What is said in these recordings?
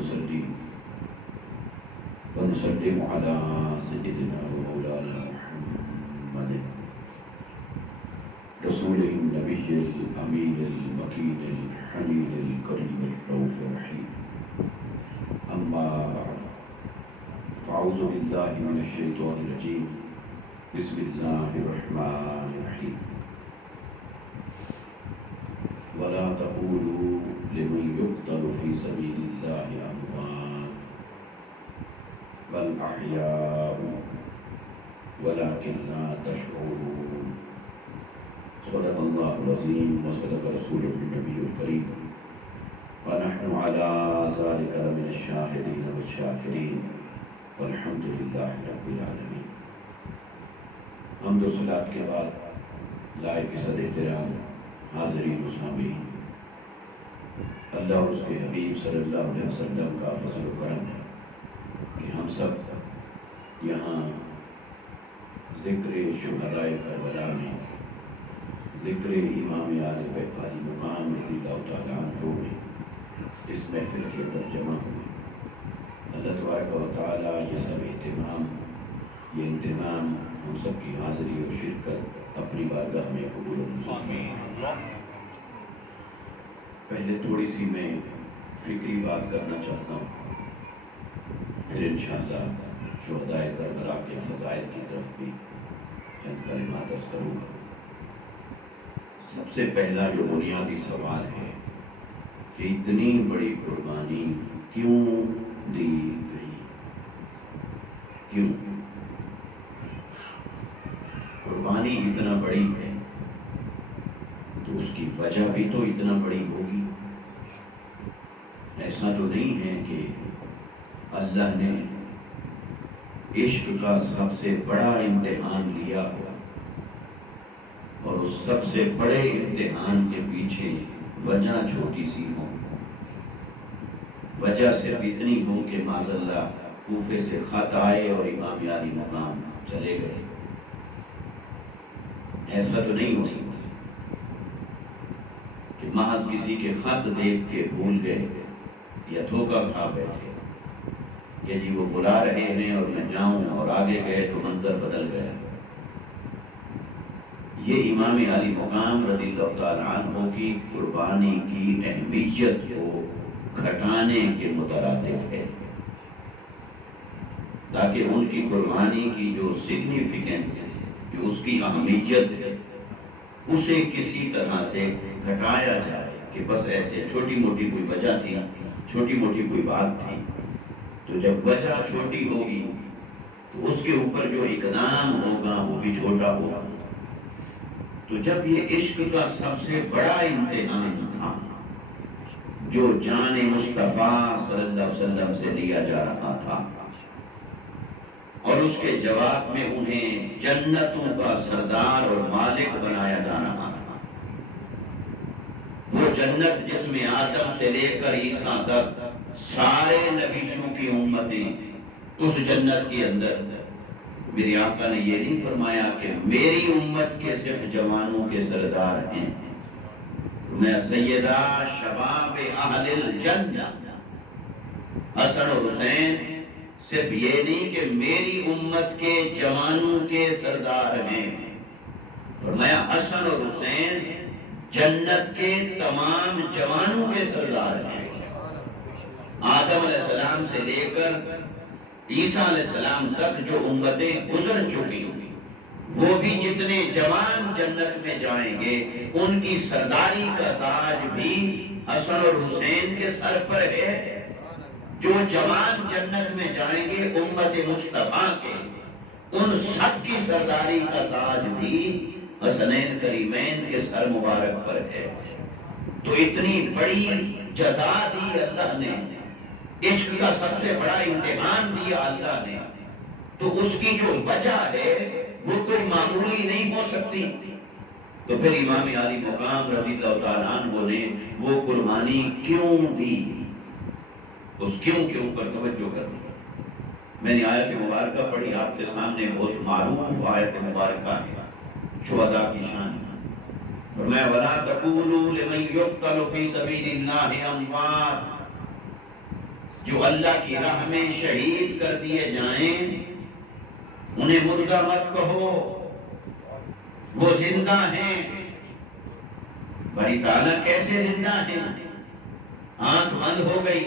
ونصلي ونسلم على سيدنا ومولانا محمد رسول النبي الأمين المكين الحنين الكريم الرؤوف الرحيم. أما فأعوذ بالله من الشيطان الرجيم. بسم الله الرحمن الرحيم. ولا تقولوا لمن يقتل في سبيل الله أموات بل أحياء ولكن لا تشعرون. صدق الله العظيم وصدق رسوله النبي الكريم ونحن على ذلك من الشاهدين والشاكرين والحمد لله رب العالمين. حمد و صلاۃ کے بعد لائق صد احترام حاضرین و سامعین، اللہ اور اس کے حبیب صلی اللہ علیہ وسلم کا فضل و کرم ہے کہ ہم سب یہاں ذکر شہدائے کربلا میں، ذکر امام عالی بیت علی مقام رضی اللہ تعالیٰ عنہ میں اس محفل کے اندر جمع ہوئے. اللہ تبارک و تعالیٰ یہ سب اہتمام، یہ انتظام، ہم سب کی حاضری اور شرکت اپنی بارگاہ میں قبول و منظور فرمائے. پہلے تھوڑی سی میں فکری بات کرنا چاہتا ہوں، پھر انشاءاللہ شہدائے کربلا کے فضائل کی طرف بھی چند کلمات عرض کروں گا. سب سے پہلا جو بنیادی سوال ہے کہ اتنی بڑی قربانی کیوں دی گئی؟ کیوں قربانی اتنا بڑی ہے تو اس کی وجہ بھی تو اتنا بڑی ہوگی. ایسا تو نہیں ہے کہ اللہ نے عشق کا سب سے بڑا امتحان لیا ہو اور اس سب سے بڑے امتحان کے پیچھے وجہ چھوٹی سی ہو. وجہ صرف اتنی ہو کہ معاذ اللہ کوفے سے خط آئے اور امام عالی مقام چلے گئے. ایسا تو نہیں ہو سکتا کہ محض کسی کے خط دیکھ کے بھول گئے یا دھوکہ کھا بیٹھے کہ جی وہ بلا رہے ہیں اور میں جاؤں، اور آگے گئے تو منظر بدل گیا. یہ امام عالی مقام رضی اللہ تعالیٰ عنہ کی قربانی کی اہمیت کو گھٹانے کے مترادف ہے، تاکہ ان کی قربانی کی جو سگنیفیکنس ہے، جو اس کی اہمیت ہے، اسے کسی طرح سے گھٹایا جائے کہ بس ایسے چھوٹی موٹی کوئی وجہ تھی، چھوٹی موٹی کوئی بات تھی. تو جب وجہ چھوٹی ہوگی تو اس کے اوپر جو اقدام ہوگا وہ بھی چھوٹا ہوگا. تو جب یہ عشق کا سب سے بڑا امتحان تھا جو جان مصطفیٰ صلی اللہ علیہ وسلم سے لیا جا رہا تھا اور اس کے جواب میں انہیں جنتوں کا سردار اور مالک بنایا جا رہا تھا، وہ جنت جس میں آدم سے لے کر عیسیٰ تک سارے نبیوں کی امتیں اس جنت کے اندر. میرے آقا نے یہ نہیں فرمایا کہ میری امت کے صرف جوانوں کے سردار ہیں، میں سیدہ شباب اہل الجنہ حسن اور حسین صرف یہ نہیں کہ میری امت کے جوانوں کے سردار ہیں، فرمایا حسن اور حسین جنت کے تمام جوانوں کے سردار ہیں. آدم علیہ السلام سے لے کر عیسیٰ علیہ السلام تک جو امتیں گزر چکی ہوئی، وہ بھی جتنے جوان جنت میں جائیں گے ان کی سرداری کا تاج بھی حسن اور حسین کے سر پر ہے. جو جوان جنت میں جائیں گے امت مصطفیٰ کے، ان سب کی سرداری کا تاج بھی حسنین کریمین کے سر مبارک پر ہے. تو اتنی بڑی جزا دی اللہ نے، عشق کا سب سے بڑا امتحان دیا اللہ نے، تو اس کی جو وجہ ہے وہ کوئی معمولی نہیں ہو سکتی. تو پھر امام عالی مقام رضی اللہ تعالیٰ عنہ نے وہ قربانی کیوں دی، اس کیوں کے اوپر توجہ کرنی. میں نے آیت مبارکہ پڑھی آپ کے سامنے، بہت معروف آیت مبارکہ ہے شہداء کی شان. فرمایا وَلَا تَقُولُوا لِمَنْ يُقْتَلُ فِي سَبِيلِ اللَّهِ أَمْوَاتٌ. جو اللہ کی راہ میں شہید کر دیے جائیں انہیں مردہ مت کہو، وہ زندہ ہیں۔ باری تعالیٰ کیسے زندہ ہیں؟ آنکھ بند ہو گئی،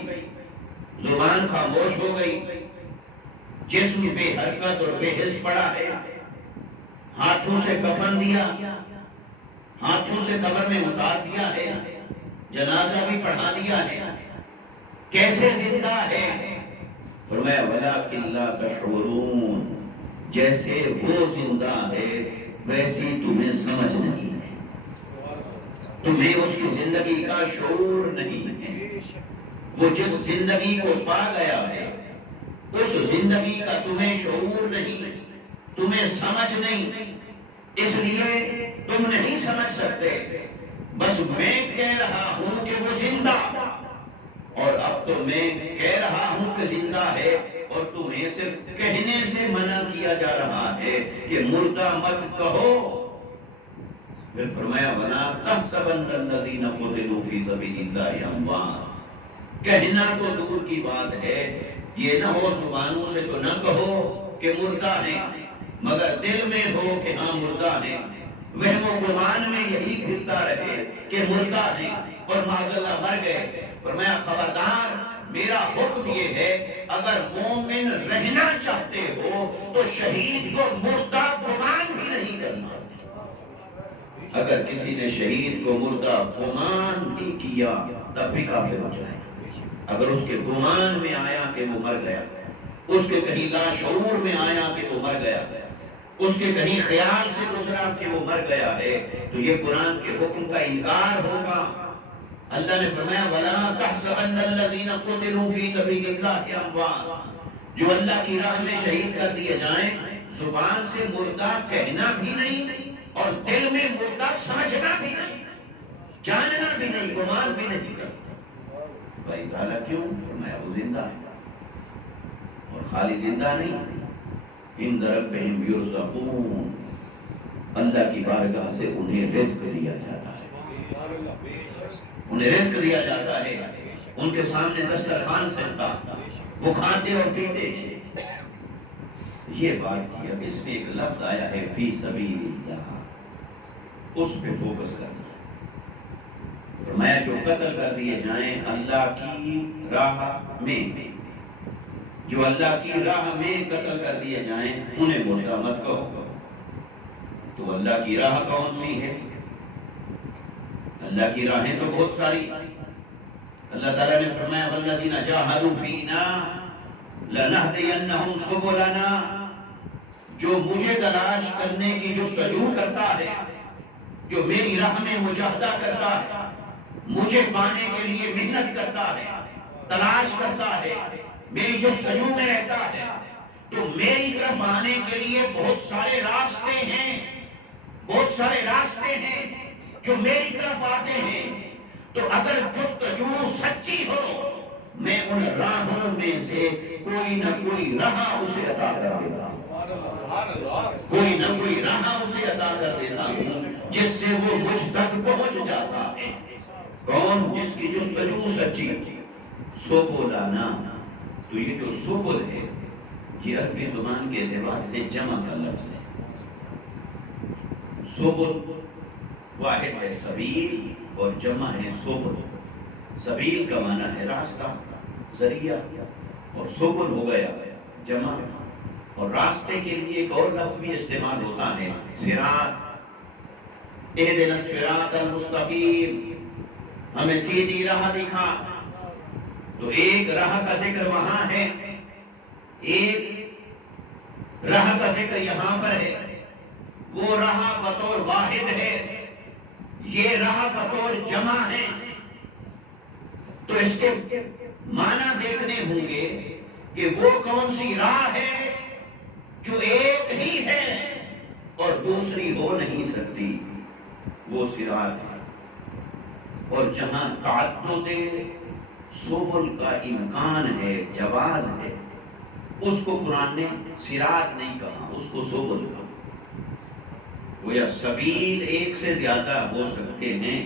زبان خاموش ہو گئی، جسم بے حرکت اور بے حس پڑا ہے، ہاتھوں سے کفن دیا، ہاتھوں سے قبر میں اتار دیا ہے، جنازہ بھی پڑھا دیا ہے، کیسے زندہ ہے؟ فرمایا وَلَٰكِن لَا تَشْعُرُونَ، جیسے وہ زندہ ہے ویسی تمہیں سمجھ نہیں ہے، تمہیں اس کی زندگی کا شعور نہیں ہے۔ وہ جس زندگی کو پا گیا ہے اس زندگی کا تمہیں شعور نہیں، تمہیں سمجھ نہیں، اس لیے تم نہیں سمجھ سکتے۔ بس میں کہہ رہا ہوں کہ وہ زندہ، اور اب تو میں کہہ رہا ہوں کہ زندہ ہے، اور تمہیں صرف کہنے سے منع کیا جا رہا ہے کہ مردہ مت کہو۔ پھر فرمایا وَلَا تَحْسَبَنَّ الَّذِينَ قُتِلُوا فِي سَبِيلِ اللَّهِ أَمْوَاتٌ، کہنا تو دور کی بات ہے، یہ نہ ہو زبانوں سے تو نہ کہو کہ مردہ ہیں، مگر دل میں ہو کہ ہاں مردہ ہیں، وہم و گمان میں یہی پھرتا رہے کہ مردہ ہیں اور معاذاللہ مر گئے۔ فرمایا خبردار، میرا حکم یہ ہے اگر مومن رہنا چاہتے ہو تو شہید کو مردہ گمان بھی نہیں کرنا۔ اگر کسی نے شہید کو مردہ گمان بھی کیا تب بھی کافر ہو جائے۔ اگر اس کے گمان میں آیا کہ وہ مر گیا، اس کے کہیں لاشعور میں آیا کہ وہ مر گیا، اس کے کہیں خیال سے گزرا کہ وہ مر گیا ہے، تو یہ قرآن کے حکم کا انکار ہوگا۔ اللہ نے فرمایا وَلَا تَحْسَبَنَّ الَّذِينَ قُتِلُوا فِي سَبِيلِ اللَّهِ أَمْوَاتٌ، جو اللہ کی راہ میں شہید کر دیے جائیں، زبان سے مردہ کہنا بھی نہیں اور دل میں مردہ سمجھنا بھی نہیں، جاننا بھی نہیں، گمان بھی نہیں کرتا۔ بھائی تعالیٰ کیوں؟ فرمایا وہ زندہ ہے، اور خالی زندہ نہیں، عند ربہم یرزقون، اللہ کی بارگاہ سے انہیں رزق دیا جاتا ہے، انہیں رزق دیا جاتا ہے، ان کے سامنے دسترخوان سجتا، وہ کھاتے اور پیتے ہیں۔ یہ بات کی، اب اس میں ایک لفظ آیا ہے فی سبیل اللہ، اس پہ فوکس کرنا۔ فرمایا جو قتل کر دیے جائیں اللہ کی راہ میں، جو اللہ کی راہ میں قتل کر دیے جائیں انہیں مردہ مت کہو۔ تو اللہ کی راہ کون سی ہے؟ اللہ کی راہیں تو بہت ساری۔ اللہ تعالیٰ نے فرمایا وَالَّذِينَ جَاهَدُوا فِينَا لَنَهْدِيَنَّهُمْ سُبُلَنَا، جو مجھے تلاش کرنے کی جستجو کرتا ہے، جو میری راہ میں مجاہدہ کرتا ہے، مجھے پانے کے لیے محنت کرتا ہے، تلاش کرتا ہے، میری جستجو میں رہتا ہے، تو میری طرف آنے کے لیے بہت سارے راستے ہیں، بہت سارے راستے ہیں جو میری طرف آتے ہیں۔ تو اگر جستجو سچی ہو میں ان راہوں میں سے کوئی نہ کوئی راہ اسے عطا کر دیتا ہوں، کوئی نہ کوئی راہ اسے عطا کر دیتا ہوں جس سے وہ مجھ تک پہنچ جاتا ہے۔ کون؟ جس کی جستجو سچی۔ سبلانا، تو یہ جو سبل ہے یہ عربی زبان کے اعتبار سے جمع کا لفظ ہے۔ سبل واحد ہے سبیل اور جمع ہے سبل۔ سبیل کا معنی ہے راستہ، ذریعہ، اور سبل ہو گیا جمع۔ اور راستے کے لیے ایک اور لفظ بھی استعمال ہوتا ہے صراط، اہدنا الصراط المستقیم، ہمیں سیدھی راہ دکھا۔ تو ایک راہ کا ذکر وہاں ہے، ایک راہ کا ذکر یہاں پر ہے۔ وہ راہ بطور واحد ہے، یہ راہ بطور جمع ہے۔ تو اس کے معنی دیکھنے ہوں گے کہ وہ کون سی راہ ہے جو ایک ہی ہے اور دوسری ہو نہیں سکتی، وہ صراط ہے۔ اور جہاں تعدد سبل کا امکان ہے، جواز ہے، اس کو قرآن نے صراط نہیں کہا، اس کو سبل کہا۔ گویا سبیل ایک سے زیادہ ہو سکتے ہیں،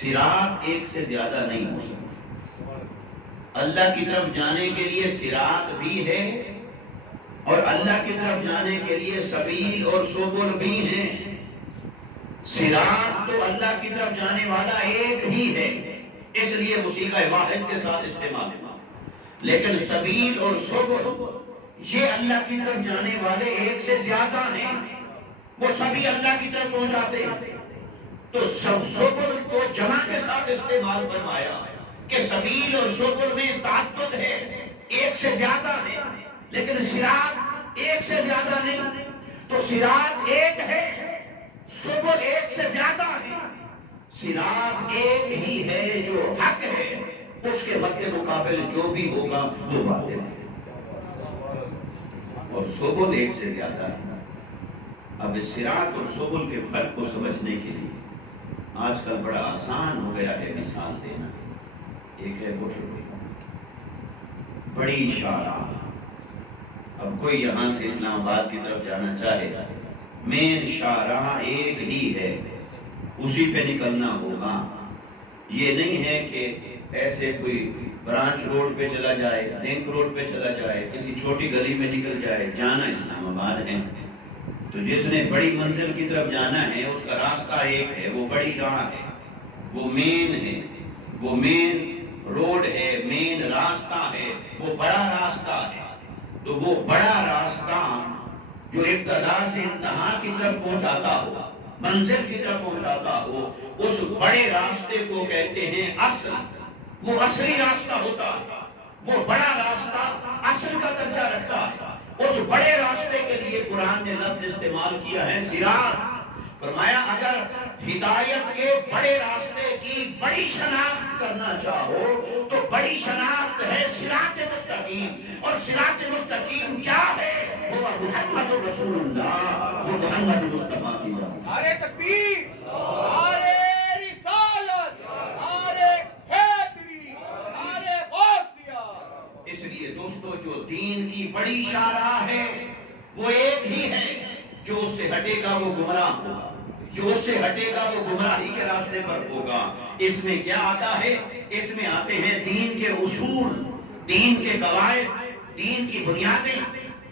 صراط ایک سے زیادہ نہیں ہو سکتے۔ اللہ کی طرف جانے کے لیے صراط بھی ہے اور اللہ کی طرف جانے کے لیے سبیل اور سبل بھی ہیں۔ صراط تو اللہ کی طرف جانے والا ایک ہی ہے، اس لیے موسیقہ واحد کے ساتھ استعمال ہوا، لیکن سبیل اور سبل یہ اللہ کی طرف جانے والے ایک سے زیادہ ہیں، وہ سبھی اللہ کی طرف پہنچاتے ہیں۔ تو سبل کو جمع کے ساتھ استعمال فرمایا کہ سبیل اور سبل میں تعدد ہے، ایک سے زیادہ ہے، لیکن صراط ایک سے زیادہ نہیں۔ تو صراط ایک ہے، سبل ایک سے زیادہ ہے۔ صراط ایک ہی ہے جو حق ہے، اس کے مد مقابل جو بھی ہوگا وہ باطل ہے، اور سبل ایک سے زیادہ ہے۔ اب صراط اور سبل کے فرق کو سمجھنے کے لیے آج کل بڑا آسان ہو گیا ہے مثال دینا۔ ایک ہے بڑی شاہراہ، اب کوئی یہاں سے اسلام آباد کی طرف جانا چاہے گا، مین شاہراہ ایک ہی ہے، اسی پہ نکلنا ہوگا۔ یہ نہیں ہے کہ ایسے کوئی برانچ روڈ پہ چلا جائے، لنک روڈ پہ چلا جائے، کسی چھوٹی گلی میں نکل جائے۔ جانا اسلام آباد ہے تو جس نے بڑی منزل کی طرف جانا ہے اس کا راستہ ایک ہے، وہ بڑی راہ ہے، وہ مین ہے، وہ مین روڈ ہے، مین راستہ ہے، وہ بڑا راستہ ہے۔ تو وہ بڑا راستہ جو ابتدا سے انتہا کی طرف پہنچاتا ہو، منزل کی طرف پہنچاتا ہو، اس بڑے راستے کو کہتے ہیں اصل۔ وہ اصلی راستہ ہوتا ہے، وہ بڑا راستہ اصل کا درجہ رکھتا ہے۔ اس بڑے راستے کے لیے قرآن نے لفظ استعمال کیا ہے صراط۔ فرمایا اگر ہدایت کے بڑے راستے کی بڑی شناخت کرنا چاہو تو بڑی شناخت ہے صراط مستقیم، اور صراط مستقیم کیا ہے؟ وہ محمد رسول اللہ، وہ محمد مصطفیٰ کی ذات۔ نعرہ تکبیر، نعرہ رسالت، نعرہ حیدری، نعرہ غوثیہ۔ اس لیے دوستو جو دین کی بڑی شاہراہ ہے وہ ایک ہی ہے، جو اس سے ہٹے گا وہ گمراہ ہوگا، جو اس سے ہٹے گا وہ گمراہی کے راستے پر ہوگا۔ اس میں کیا آتا ہے؟ اس میں آتے ہیں دین کے اصول، دین کے قواعد، دین کی بنیادیں،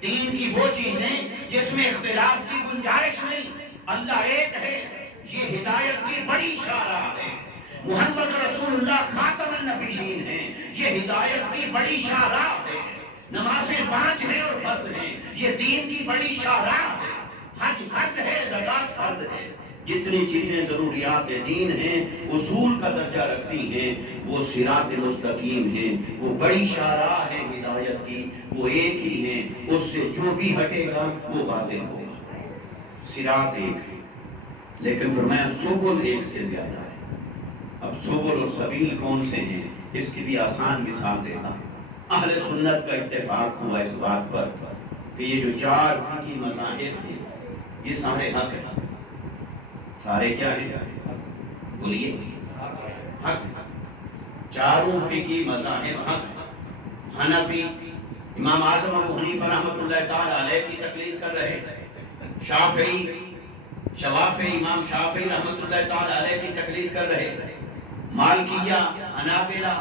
دین کی وہ چیزیں جس میں اختلاف کی گنجائش نہیں۔ اللہ ایک ہے، یہ ہدایت کی بڑی شاہراہ ہے۔ محمد رسول اللہ خاتم النبیین ہیں، یہ ہدایت کی بڑی شاہراہ ہے۔ نمازیں 5 ہیں اور فرض ہیں، یہ دین کی بڑی شاہراہ ہے۔ حج فرض ہے، زکوٰۃ فرض ہے۔ جتنی چیزیں ضروریات دین ہیں، اصول کا درجہ رکھتی ہیں، وہ صراط مستقیم ہیں، وہ بڑی شاہراہ ہے ہدایت کی، وہ ایک ہی ہیں، اس سے جو بھی ہٹے گا وہ باطل ہوگا۔ صراط ایک ہے، لیکن فرمایا سبل ایک سے زیادہ ہے۔ اب سبل اور سبیل کون سے ہیں؟ اس کی بھی آسان مثال دیتا ہوں۔ اہل سنت کا اتفاق ہوا اس بات پر کہ یہ جو 4 فقہی مذاہب ہیں یہ سارے حق ہیں۔ سارے کیا ہیں؟ بولیے، حق۔ 4 فقہی مذاہب حق۔ حنفی امام اعظم ابو حنیفہ رحمۃ اللہ تعالی علیہ کی تقلید کر رہے، شوافی امام شافعی رحمۃ اللہ تعالی علیہ کی تقلید کر رہے، مالکیہ، حنابلہ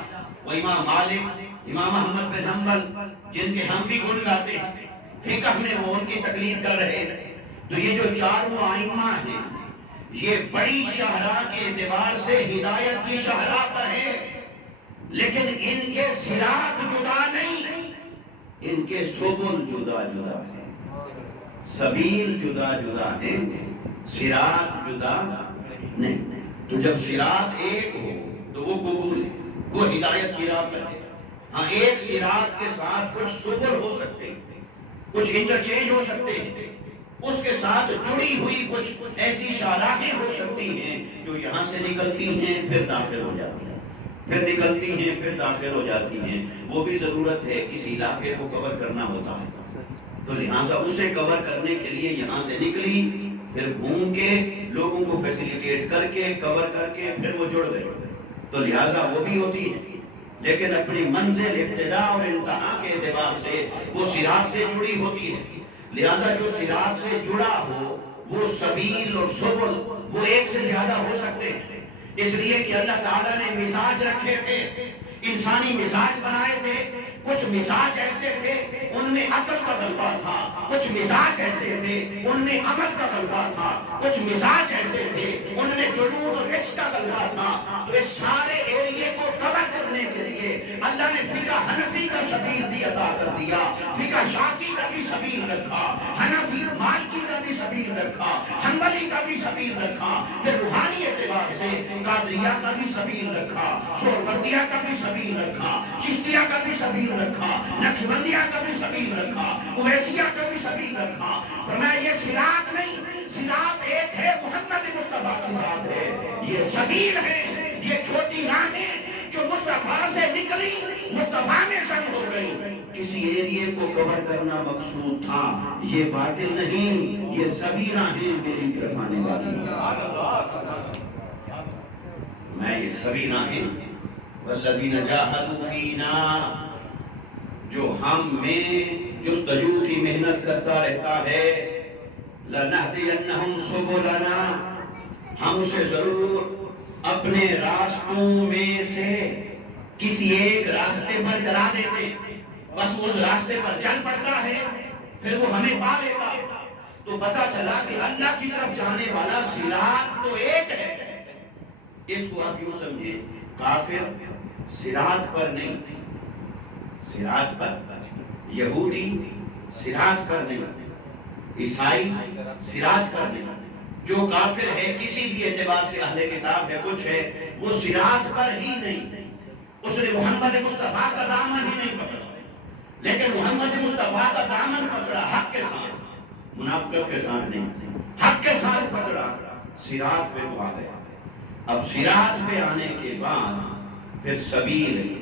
و امام مالک، امام احمد بن حنبل جن کے ہم بھی گن گاتے ہیں، فقہ میں وہ ان کی تقلید کر رہے۔ تو یہ جو 4 ائمہ ہیں یہ بڑی شاہراہ کے اعتبار سے ہدایت کی شاہراہ پر ہیں، لیکن ان کے صراط جدا نہیں، ان کے سبل جدا جدا ہیں، سبیل جدا جدا ہیں، صراط جدا نہیں۔ تو جب صراط ایک ہو تو وہ قبول ہے، وہ ہدایت کی راہ پر ہے۔ ہاں ایک صراط کے ساتھ کچھ سبل ہو سکتے ہیں، کچھ انٹرچینج ہو سکتے ہیں، اس کے ساتھ جڑی ہوئی کچھ ایسی شاہراہیں ہو سکتی ہیں جو یہاں سے نکلتی ہیں پھر داخل ہو جاتی ہیں، پھر نکلتی ہیں پھر داخل ہو جاتی ہیں۔ وہ بھی ضرورت ہے، کسی علاقے کو کور کرنا ہوتا ہے تو لہٰذا اسے کور کرنے کے لیے یہاں سے نکلی، پھر گھوم کے لوگوں کو فیسیلیٹیٹ کر کے کور کر کے پھر وہ جڑ گئے، تو لہٰذا وہ بھی ہوتی ہے، لیکن اپنی منزل، ابتدا اور انتہا کے اعتبار سے وہ صراط سے جڑی ہوتی ہے۔ لہٰذا جو صراط سے جڑا ہو وہ سبیل اور سبل وہ ایک سے زیادہ ہو سکتے ہیں، اس لیے کہ اللہ تعالیٰ نے مزاج رکھے تھے انسانی مزاج بنائے تھے، کچھ مزاج ایسے تھے ان میں عقل کا غلبہ تھا، کچھ مزاج ایسے تھے ان میں عمل کا غلبہ تھا، کچھ مزاج ایسے تھے ان میں جنون اور عشق کا غلبہ تھا۔ تو اس سارے ایریے کو کور کرنے کے لیے اللہ نے فقہ حنفی کا سبیل بھی عطا کر دیا، فقہ شافعی کا بھی سبیل رکھا، حنفی مالکی کا بھی سبیل رکھا، حنبلی کا بھی سبیل رکھا، پھر روحانی اعتبار سے قادریہ کا بھی سبیل رکھا، سہروردیہ کا بھی سبیل رکھا، چشتیہ کا بھی سبیل رکھا، نقشبندیہ کا بھی سبیل رکھا، اویسیہ کا بھی سبیل رکھا۔ فرمایا یہ صراط نہیں، صراط ایک ہے، محمد مصطفیٰ کے ساتھ ہے، یہ سبیل ہے، یہ چھوٹی راہیں جو مصطفیٰ سے نکلی مصطفیٰ میں سب ہو گئی۔ کسی ایریے کو کور کرنا مقصود تھا، یہ باطل نہیں، یہ سبھی راہیں میری طرف آنے والی ہیں۔ میں یہ سبھی راہیں والذین جاہدوا فینا، جو ہم میں جستجو کی محنت کرتا رہتا ہے، لنہدینہم سبلنا، ہم اسے ضرور اپنے راستوں میں سے کسی ایک راستے پر چلا دیتے، بس اس راستے پر چل پڑتا ہے، پھر وہ ہمیں پا لیتا۔ تو پتہ چلا کہ اللہ کی طرف جانے والا صراط تو ایک ہے۔ اس کو آپ یوں سمجھیں، کافر صراط پر نہیں، صراط پر، یہودی صراط پر نہیں، عیسائی صراط پر نہیں، جو کافر ہے کسی بھی اعتبار سے اہل کتاب ہے کچھ ہے، وہ صراط پر ہی نہیں، اس نے محمد مصطفیٰ کا دامن ہی نہیں پکڑا، لیکن محمد مصطفیٰ کا دامن پکڑا حق کے ساتھ، منافقت کے ساتھ نہیں، حق کے ساتھ پکڑا، صراط پہ تو آ گیا۔ اب صراط پہ آنے کے بعد پھر سبیل،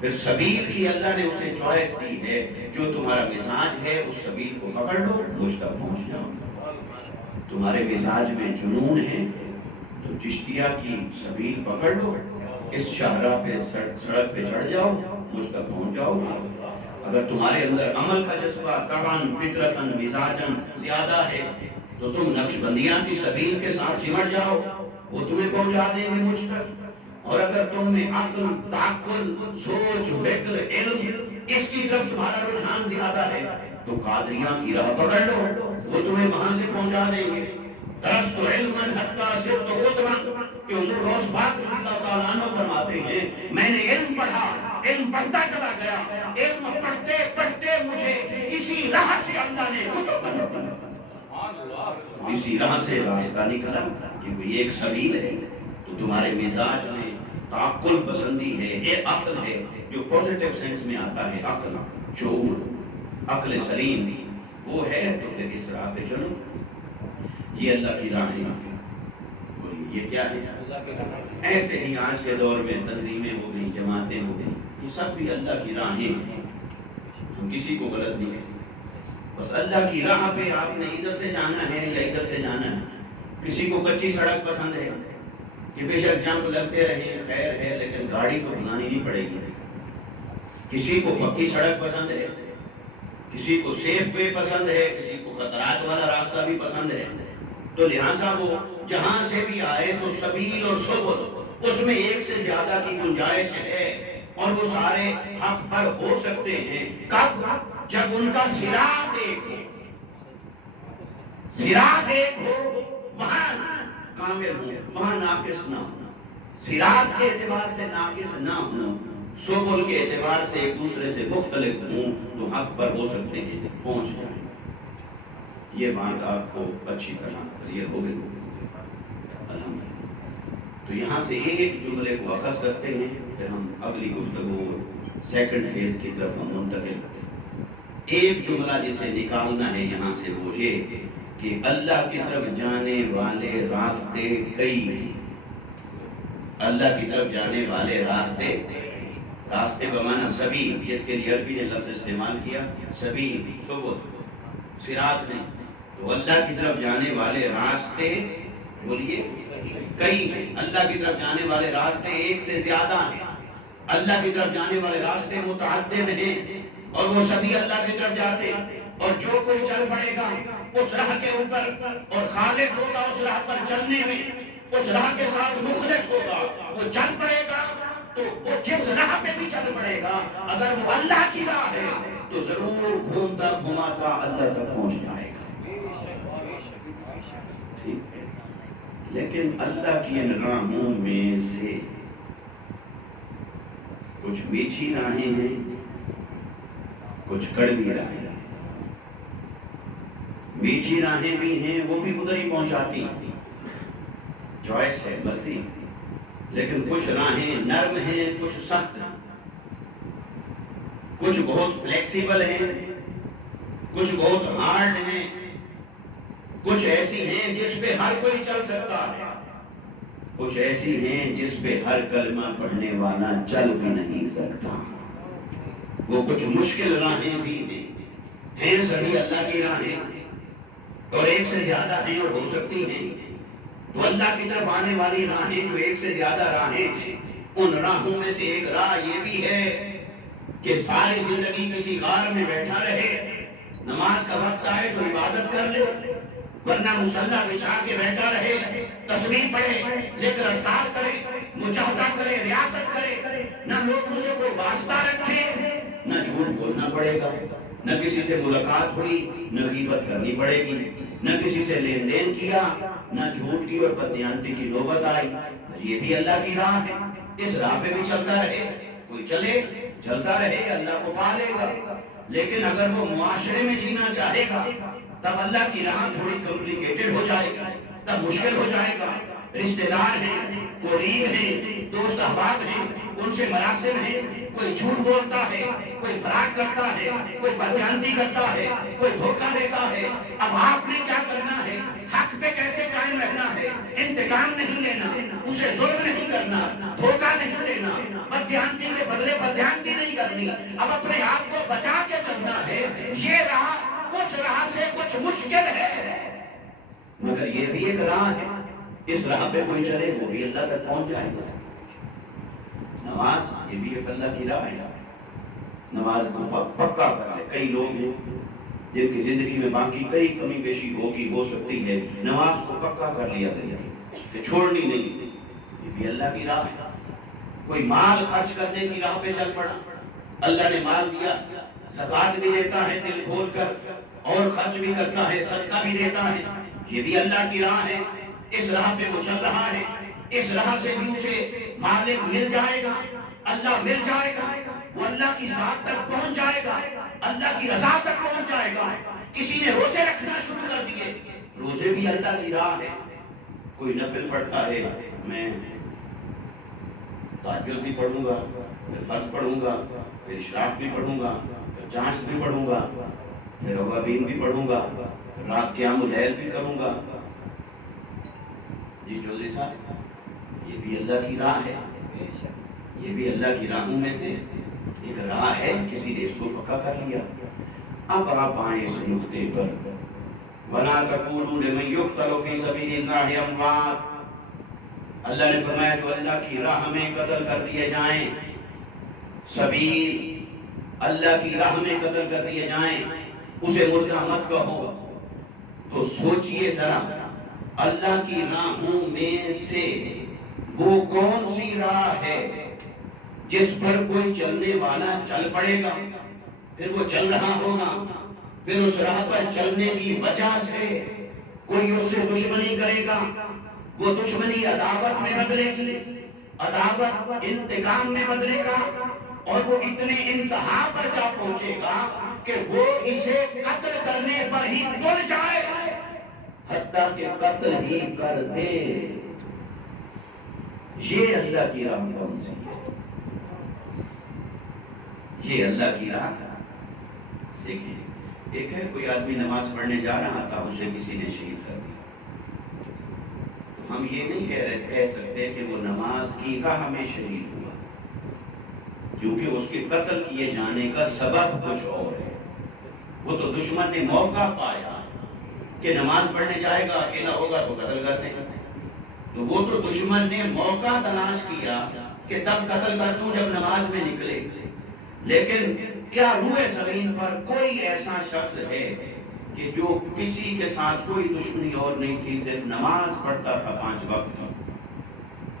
پھر سبیل کی اللہ نے اسے چوائس دی ہے، جو تمہارا مزاج ہے اس سبیل کو پکڑ لو، مجھ تک پہنچ جاؤ۔ تمہارے مزاج میں جنون ہے تو چشتیہ کی سبیل پکڑ لو، اس شاہراہ پہ سڑک پہ چڑھ جاؤ، مجھ تک پہنچ جاؤ۔ اگر تمہارے اندر عمل کا جذبہ طبعاً فطرتاً مزاجاً زیادہ ہے تو تم نقشبندیاں کی سبیل کے ساتھ چمٹ جاؤ، وہ تمہیں پہنچا دیں گے مجھ تک۔ اور اگر تم میں عقل، تعقل، سوچ، فکر، علم اس کی طرف تمہارا رجحان زیادہ ہے تو قادریہ کی راہ پکڑ لو، وہ تمہیں وہاں سے پہنچا دیں گے۔ درست علما حتی صرت قطبا، کہ حضور غوث پاک رضی اللہ تعالیٰ عنہ فرماتے ہیں میں نے علم پڑھا، علم پڑھتا چلا گیا، علم پڑھتے پڑھتے مجھے اسی راہ سے اللہ نے کتب بنا، اسی راہ سے راستہ نکلا کہ کوئی ایک سبیل ہے۔ تو تمہارے مزاج میں تعقل پسندی ہے، یہ عقل ہے جو پوزیٹیو سینس میں آتا ہے، عقل شعور، عقل سلیم وہ ہے، تو پھر اس راہ پہ چلو۔ یہ اللہ کی راہ ہے، یہ کیا ہے؟ ایسے ہی آج کے دور میں تنظیمیں ہو گئی، جماعتیں ہو گئی، یہ سب بھی اللہ کی راہیں ہیں، ہم کسی کو غلط نہیں کہتے، بس اللہ کی راہ پہ آپ نے ادھر سے جانا ہے یا ادھر سے جانا ہے۔ کسی کو کچی سڑک پسند ہے کہ بے شک جنگ لگتے رہے خیر ہے، لیکن گاڑی تو بنانی نہیں پڑے گی۔ کسی کو پکی سڑک پسند ہے، کسی کو سیف وے پسند ہے، کسی کو خطرات والا راستہ بھی پسند ہے، تو لہٰذا وہ جہاں سے بھی آئے تو سبیل اور سبل اس میں ایک سے زیادہ کی گنجائش ہے، اور وہ سارے حق پر ہو سکتے ہیں۔ کب؟ جب ان کا صراط ایک ہو، صراط ایک ہو، وہاں کامل ہو، وہاں ناقص نہ ہو، صراط کے اعتبار سے ناقص نہ ہو، سبل کے اعتبار سے ایک دوسرے سے مختلف ہوں، تو حق پر ہو سکتے ہیں، پہنچ جائیں۔ یہ بات آپ کو اچھی طرح کلیئر ہو گئی الحمدللہ۔ تو یہاں سے ایک جملے کو اخذ کرتے ہیں، پھر ہم اگلی گفتگو سیکنڈ فیز کی طرف ہم منتقل کرتے ہیں۔ ایک جملہ جسے نکالنا ہے یہاں سے وہ یہ کہ اللہ کی طرف جانے والے راستے کئی ہیں۔ اللہ کی طرف جانے والے راستے، راستے بمانا سبیل، جس کے لیے عربی نے لفظ استعمال کیا سبیل، سبل، صراط نہیں، تو اللہ کی طرف جانے والے راستے بولیے کئی ہیں۔ اللہ کی طرف جانے والے راستے ایک سے زیادہ ہیں، اللہ کی طرف جانے والے راستے متعدد ہیں، اور وہ سبھی اللہ کی طرف جاتے ہیں، اور جو کوئی چل پڑے گا اس راہ کے اوپر اور خالص ہوگا اس راہ پر چلنے میں، اس راہ کے ساتھ مخلص ہوگا، وہ چل پڑے گا تو وہ جس راہ پہ بھی چل پڑے گا اگر وہ اللہ کی راہ ہے تو ضرور گھومتا گھماتا اللہ تک پہنچ جائے گا. ٹھیک ہے، لیکن اللہ کی ان راہوں میں سے کچھ میٹھی راہیں ہیں، کچھ کڑوی راہیں ہیں. میٹھی راہیں بھی ہیں، وہ بھی ادھر ہی پہنچاتی ہیں، چوائس ہے مرضی. لیکن کچھ راہیں نرم ہیں، کچھ سخت ہیں، کچھ بہت فلیکسیبل ہیں، کچھ بہت ہارڈ ہیں، کچھ ایسی ہیں جس پہ ہر کوئی چل سکتا ہے، کچھ ایسی ہیں جس پہ ہر کلمہ پڑھنے والا چل بھی نہیں سکتا. وہ کچھ مشکل راہیں بھی ہیں، سبھی اللہ کی راہیں اور ایک سے زیادہ ہیں اور ہو سکتی ہیں. تو اللہ کی طرف آنے والی راہیں جو ایک سے زیادہ راہیں ہیں، ان راہوں میں سے ایک راہ یہ بھی ہے کہ ساری زندگی کسی غار میں بیٹھا رہے، نماز کا وقت آئے تو عبادت کر لے، ورنہ مصلی بچھا کے بیٹھا رہے، تسبیح پڑھے، ذکر اذکار کرے، مجاہدہ کرے، ریاست کرے، نہ لوگ اسے کوئی واسطہ رکھے، نہ جھوٹ بولنا پڑے گا، نہ کسی سے ملاقات ہوئی، نہ غیبت کرنی پڑے گی، نہ کسی سے لین دین کیا، نہ جھوٹ کی اور بددیانتی کی نوبت آئی. یہ بھی اللہ کی راہ ہے. اس راہ پہ بھی چلتا رہے، کوئی چلے چلتا رہے، اللہ کو پا لے گا. لیکن اگر وہ معاشرے میں جینا چاہے گا تب اللہ کی راہ تھوڑی کمپلیکیٹڈ ہو جائے گی، تب مشکل ہو جائے گا. رشتہ دار ہیں، قریب ہیں، دوست احباب ہیں، ان سے مراسم ہیں، کوئی جھوٹ بولتا ہے، کوئی فراڈ کرتا ہے، کوئی بددیانتی کرتا ہے، کوئی دھوکہ دیتا ہے. اب آپ نے کیا کرنا ہے؟ حق پہ کیسے قائم رہنا ہے؟ انتقام نہیں لینا، اسے ظلم نہیں کرنا، دھوکہ نہیں دینا، بددیانتی کے بدلے بددیانتی نہیں کرنی. اب اپنے آپ کو بچا کے چلنا ہے. یہ راہ اس راہ سے کچھ مشکل ہے، مگر یہ بھی ایک راہ ہے. اس راہ پہ کوئی چلے وہ بھی اللہ تک پہنچ جائے گا. نماز یہ بھی ایک اللہ کی راہ ہے. نماز کو پکا کر لے. کئی لوگ ہیں جن کی زندگی میں باقی کئی کمی بیشی ہوگی، ہو سکتی ہے، نماز کو پکا کر لیا زندگی کہ چھوڑنی نہیں. یہ بھی اللہ کی راہ ہے. کوئی مال خرچ کرنے کی راہ پہ چل پڑا، اللہ نے مال دیا، زکات بھی دیتا ہے دل کھول کر، اور خرچ بھی کرتا ہے، صدقہ بھی دیتا ہے. یہ بھی اللہ کی راہ ہے. اس راہ پہ وہ چل رہا ہے. اس راہ سے بھی اسے مالک مل جائے گا، اللہ مل جائے گا، وہ اللہ کی ذات تک پہنچ جائے گا، اللہ کی رضا تک پہنچ جائے گا. کسی نے روزے رکھنا شروع کر دیے، روزے بھی اللہ کی راہ ہے. کوئی نفل پڑھتا ہے، میں تہجد بھی پڑھوں گا، پھر فرض پڑھوں گا، پھر اشراق بھی پڑھوں گا، پھر چاشت بھی پڑھوں گا، پھر اوابین بھی پڑھوں گا، رات قیام اللیل بھی کروں گا. جی چودھری صاحب، یہ بھی اللہ کی راہ ہے. یہ بھی اللہ کی راہوں میں سے ایک راہ ہے. کسی نے اس کو پکا کر لیا. اب آپ آئیں اس نقطے پر، وَلَا تَقُولُوا لِمَن يُقْتَلُ فِي سَبِيلِ اللَّهِ أَمْوَاتٌ. اللہ نے فرمایا جو اللہ کی راہ میں قتل کر دیے جائیں، سبیل اللہ کی راہ میں قتل کر دیے جائیں، اسے مردہ مت کہو. تو سوچئے ذرا اللہ کی راہوں میں سے وہ کون سی راہ ہے جس پر کوئی چلنے والا چل پڑے گا، پھر وہ چل رہا ہوگا، پھر اس راہ پر چلنے کی وجہ سے کوئی اس سے دشمنی کرے گا، وہ دشمنی عداوت میں بدلے گی، عداوت انتقام میں بدلے گا، اور وہ اتنے انتہا پر جا پہنچے گا کہ وہ اسے قتل کرنے پر ہی تل جائے، حتیٰ کہ قتل ہی کر دے. یہ اللہ کی راہ کون سی ہے؟ یہ اللہ کی راہ. دیکھیں، ایک ہے کوئی آدمی نماز پڑھنے جا رہا تھا، اسے کسی نے شہید کر دیا. تو ہم یہ نہیں کہہ سکتے کہ وہ نماز کی راہ میں شہید ہوا، کیونکہ اس کے قتل کیے جانے کا سبب کچھ اور ہے. وہ تو دشمن نے موقع پایا کہ نماز پڑھنے جائے گا، اکیلا ہوگا تو قتل کر دے گا. تو وہ تو دشمن نے موقع تلاش کیا کہ تب قتل کر دوں جب نماز میں نکلے. لیکن کیا روئے زمین پر کوئی ایسا شخص ہے کہ جو کسی کے ساتھ کوئی دشمنی اور نہیں تھی، صرف نماز پڑھتا تھا، 5 وقت کا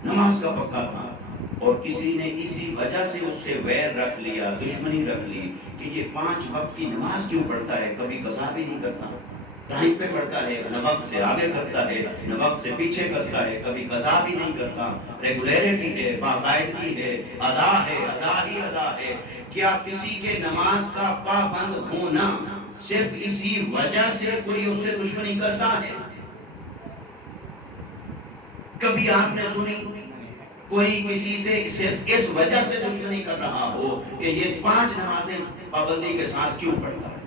نماز کا پکا تھا، اور کسی نے اسی وجہ سے اس سے ویر رکھ لیا، دشمنی رکھ لی کہ یہ 5 وقت کی نماز کیوں پڑھتا ہے، کبھی قضا بھی نہیں کرتا، ٹائم پہ پڑھتا ہے، نہ وقت سے آگے کرتا ہے نہ وقت سے پیچھے کرتا ہے، کبھی قضا بھی نہیں کرتا، ریگولیرٹی ہے، باقاعدگی ہے، ادا ہے، ادا ہی ادا ہے۔ کیا کسی کے نماز کا پابند ہونا صرف اسی وجہ سے کوئی اس سے دشمنی کرتا ہے؟ کبھی آپ نے سنی کوئی کسی سے صرف اس وجہ سے دشمنی کر رہا ہو کہ یہ 5 نمازیں پابندی کے ساتھ کیوں پڑھتا ہے؟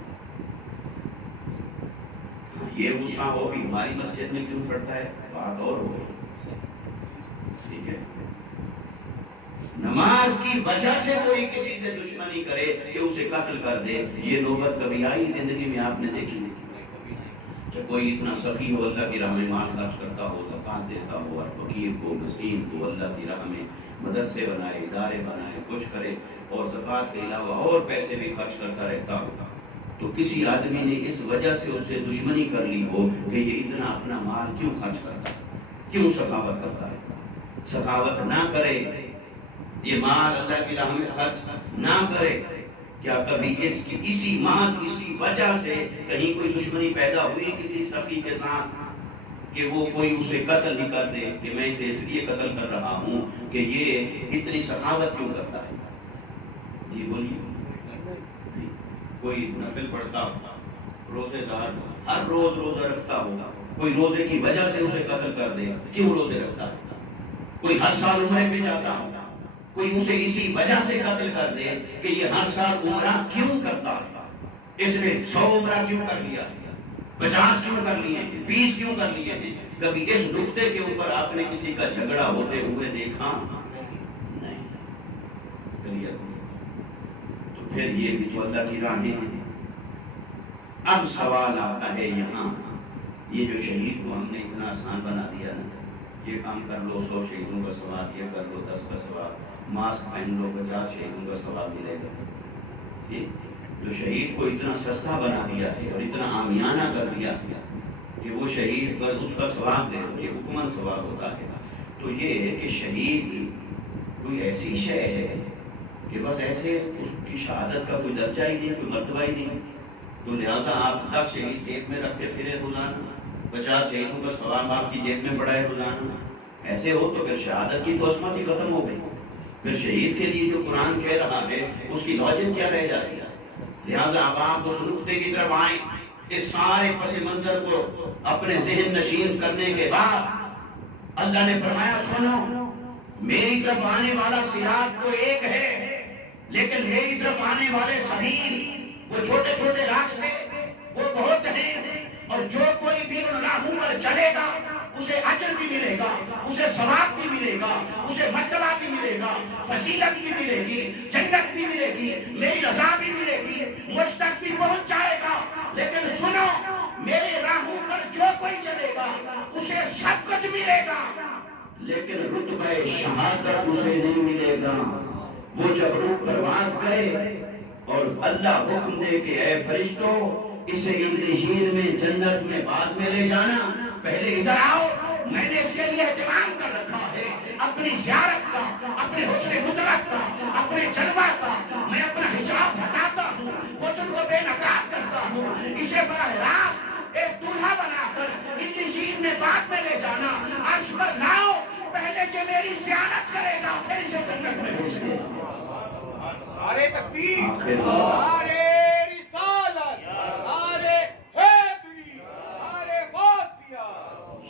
یہ غصہ ہو بھی ہماری مسجد میں کیوں پڑھتا ہے، بات اور ہو گئی، ٹھیک ہے۔ نماز کی وجہ سے کوئی کسی سے دشمنی کرے کہ اسے قتل کر دے، یہ نوبت کبھی آئی زندگی میں آپ نے دیکھی نہیں؟ کہ کوئی اتنا سخی ہو، اللہ کی راہ میں مال خرچ کرتا ہو، زکات دیتا ہو، اور فقیر کو، مسکین کو اللہ کی راہ میں مدرسے بنائے، ادارے بنائے، کچھ کرے، اور زکات کے علاوہ اور پیسے بھی خرچ کرتا رہتا ہوگا، تو کسی آدمی نے اس وجہ سے اس سے دشمنی کر لی ہو کہ یہ اتنا اپنا مال کیوں خرچ کرتا ہے، کیوں سخاوت کرتا ہے؟ سخاوت نہ کرے، یہ مال اللہ کی راہ میں خرچ نہ کرے، کیا کبھی اسی محض اسی وجہ سے کہیں کوئی دشمنی پیدا ہوئی کسی سخی کے ساتھ کہ وہ کوئی اسے قتل نہیں کر دے کہ میں اسے اس لیے قتل کر رہا ہوں کہ یہ اتنی سخاوت کیوں کرتا ہے؟ جی بولیے۔ کوئی نفل پڑھتا ہوگا، روزے دار ہر روز روزہ رکھتا ہوگا، کوئی روزے کی وجہ سے اسے قتل کر دے، کیوں روزے رکھتا ہے؟ کوئی ہر سال عمرے پہ جاتا ہوگا، کوئی اسے اسی وجہ سے قتل کر دے کہ یہ ہر سال عمرہ کیوں کرتا ہے، اس نے 100 عمرہ کیوں کر لیا، 50 کیوں کر لیے ہیں، 20 کیوں کر لیے ہیں؟ کبھی اس نقطے کے اوپر آپ نے کسی کا جھگڑا ہوتے ہوئے دیکھا نہیں؟ تو پھر یہ بھی تو اللہ کی راہیں ہیں۔ اب سوال آتا ہے یہاں، یہ جو شہید کو ہم نے اتنا آسان بنا دیا نا، یہ کام کر لو 100 شہیدوں کا ثواب، یہ کر لو 10 کا ثواب، ماسک پہن لو 50 شہیدوں کا ثواب ملے گا، جو شہید کو اتنا سستا بنا دیا ہے اور اتنا عامیانہ کر دیا کہ وہ شہید پر اس کا ثواب دے، یہ حکمن ثواب ہوتا ہے، تو یہ ہے کہ شہید کوئی ایسی شے ہے کہ بس ایسے اس کی شہادت کا کوئی درجہ ہی نہیں، کوئی مرتبہ ہی نہیں، تو لہٰذا آپ 10 شہید جیب میں رکھ کے پھرے روزانہ، 50 شہیدوں کا ثواب آپ کی جیب میں پڑا ہے روزانہ، ایسے ہو تو پھر شہادت کی تو عصمت ہی ختم ہو گئی، پھر شہید کے لیے جو قرآن کہہ رہا ہے اس کی لاجک کیا رہ جاتی ہے؟ لہٰذا اب آپ اس نقطے کی طرف آئیں، اس سارے پس منظر کو اپنے ذہن نشین کرنے کے بعد اللہ نے فرمایا سنو، میری طرف آنے والا صراط تو ایک ہے، لیکن میری طرف آنے والے سبیل، وہ چھوٹے چھوٹے راستے وہ بہت ہیں، اور جو کوئی بھی ان راہوں پر چلے گا اسے اجر بھی ملے گا، اسے ثواب بھی ملے گا، اسے مرتبہ بھی ملے گا، فضیلت بھی ملے گی، جنت بھی ملے گی، میری رضا بھی ملے گی، مجھ تک بھی پہنچ جائے گا۔ لیکن سنو، میرے راہوں پر جو کوئی چلے گا اسے سب کچھ ملے گا، لیکن رتبہ شہادت اسے نہیں ملے گا۔ وہ جب روح پرواز کرے اور اللہ حکم دے کہ اے فرشتوں اسے علیین میں جنت میں بعد میں لے جانا، پہلے ادھر آؤ، میں نے اس کے لیے اہتمام کر رکھا ہے، اپنی زیارت کا، اپنے حسن مطلق کا، اپنے جلوہ کا، میں اپنا حجاب ہٹاتا ہوں، حسن کو بے نقاب کرتا ہوں، اسے براہ راست ایک دلہا بنا کر علیین میں بعد میں لے جانا، عرش پر لاؤ، پہلے سے میری زیارت کرے گا پھر اسے جنت میں بھیج دے گا۔ نعرہ تکبیر، نعرہ رسالت، نعرہ حیدری، نعرہ غوثیہ۔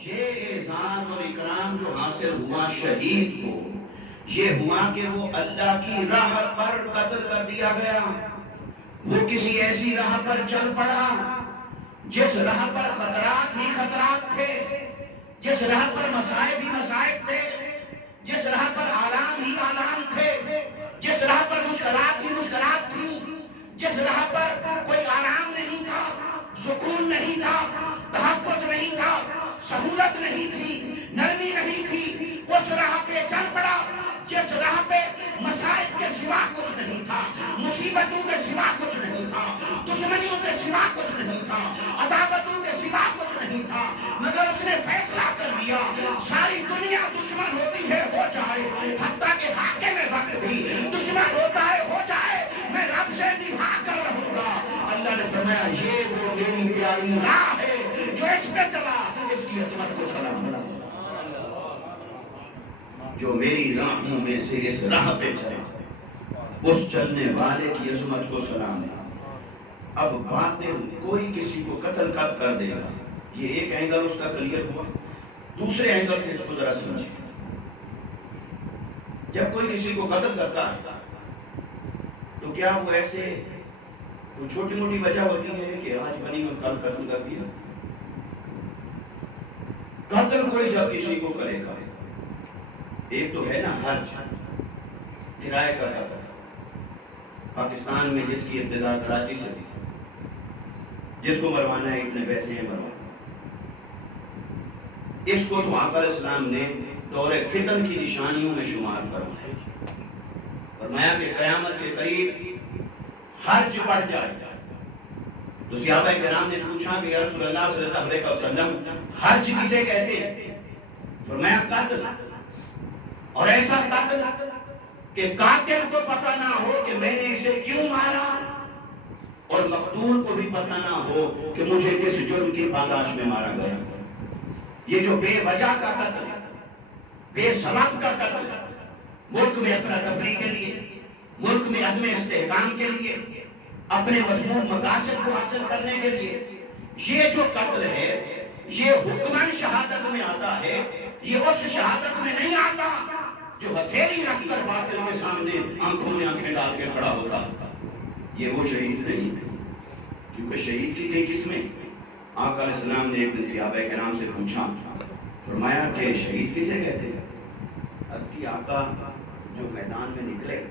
یہ اعزاز اور اکرام جو حاصل ہوا شہید کو، یہ ہوا کہ وہ اللہ کی راہ پر قتل کر دیا گیا، وہ کسی ایسی راہ پر چل پڑا جس راہ پر خطرات ہی خطرات تھے، جس راہ پر مصائب ہی مصائب تھے، جس راہ پر آلام ہی آلام تھے، جس راہ پر مشکلات ہی مشکلات تھی، جس راہ پر کوئی آرام نہیں تھا، سکون نہیں تھا، تحفظ نہیں تھا، سہولت نہیں تھی، نرمی نہیں تھی، اس راہ پہ چل پڑا جس راہ پہ مصائب کے سوا کچھ نہیں تھا، مصیبتوں کے سوا کچھ نہیں تھا، دشمنیوں کے سوا کچھ نہیں تھا، عداوتوں کے سوا کچھ نہیں تھا، مگر اس نے فیصلہ کر دیا ساری دنیا دشمن ہوتی ہے ہو جائے، حتیٰ کہ حاکم وقت بھی دشمن ہوتا ہے ہو جائے، میں رب سے نبھا کر رہوں گا۔ اللہ نے فرمایا یہ وہ میری پیاری راہ ہے جو اس پہ چلا، اس کی عظمت کو سلام ہے، جو میری راہوں میں سے اس راہ پہ چلا اس چلنے والے کی عظمت کو سلام ہے۔ اب باطل کوئی کسی کو قتل کر دے گا، یہ ایک اینگل اس کا کلیئر ہوا۔ دوسرے اینگل سے اس کو ذرا سمجھیں، جب کوئی کسی کو قتل کرتا ہے تو کیا وہ ایسے کوئی چھوٹی موٹی وجہ ہوتی ہے کہ آج بنی اور کل قتل کر دیا؟ قتل کوئی جب کسی کو کرے گا، ایک تو ہے نا حج، کرائے کا قتل، پاکستان میں جس کی ابتدا کراچی سے تھی، جس کو مروانا ہے اتنے پیسے ہیں مروانا، اس کو تو آقا علیہ السلام نے دور فتن کی نشانیوں میں شمار فرمایا کہ قیامت کے قریب حج بڑھ جائے گا۔ تو صحابہ کرام نے پوچھا کہ یا رسول اللہ صلی اللہ علیہ وسلم حج کسے کہتے ہیں؟ فرمایا قتل، اور ایسا قتل کہ قاتل کو پتہ نہ ہو کہ میں نے اسے کیوں مارا، اور مقتول کو بھی پتہ نہ ہو کہ مجھے کس جرم کی پاداش میں مارا گیا۔ یہ جو بے وجہ کا قتل ہے، بے سبب کا قتل ہے، ملک میں افراتفری کے لیے، ملک میں عدم استحکام کے لیے، اپنے مذموم مقاصد کو حاصل کرنے کے لیے، یہ جو قتل ہے یہ حکماً شہادت میں آتا ہے، یہ اس شہادت میں نہیں آتا جو ہتھیلی رکھ کر باطل کے سامنے آنکھوں میں آنکھیں ڈال کے کھڑا ہوتا، یہ وہ شہید نہیں ہے۔ کیونکہ شہید کی کئی قسمیں، آقا علیہ السلام نے ایک دن صحابہ کرام سے پوچھا، فرمایا کہ شہید کسے کہتے ہیں؟ عرض کی آقا جو میدان میں نکلے،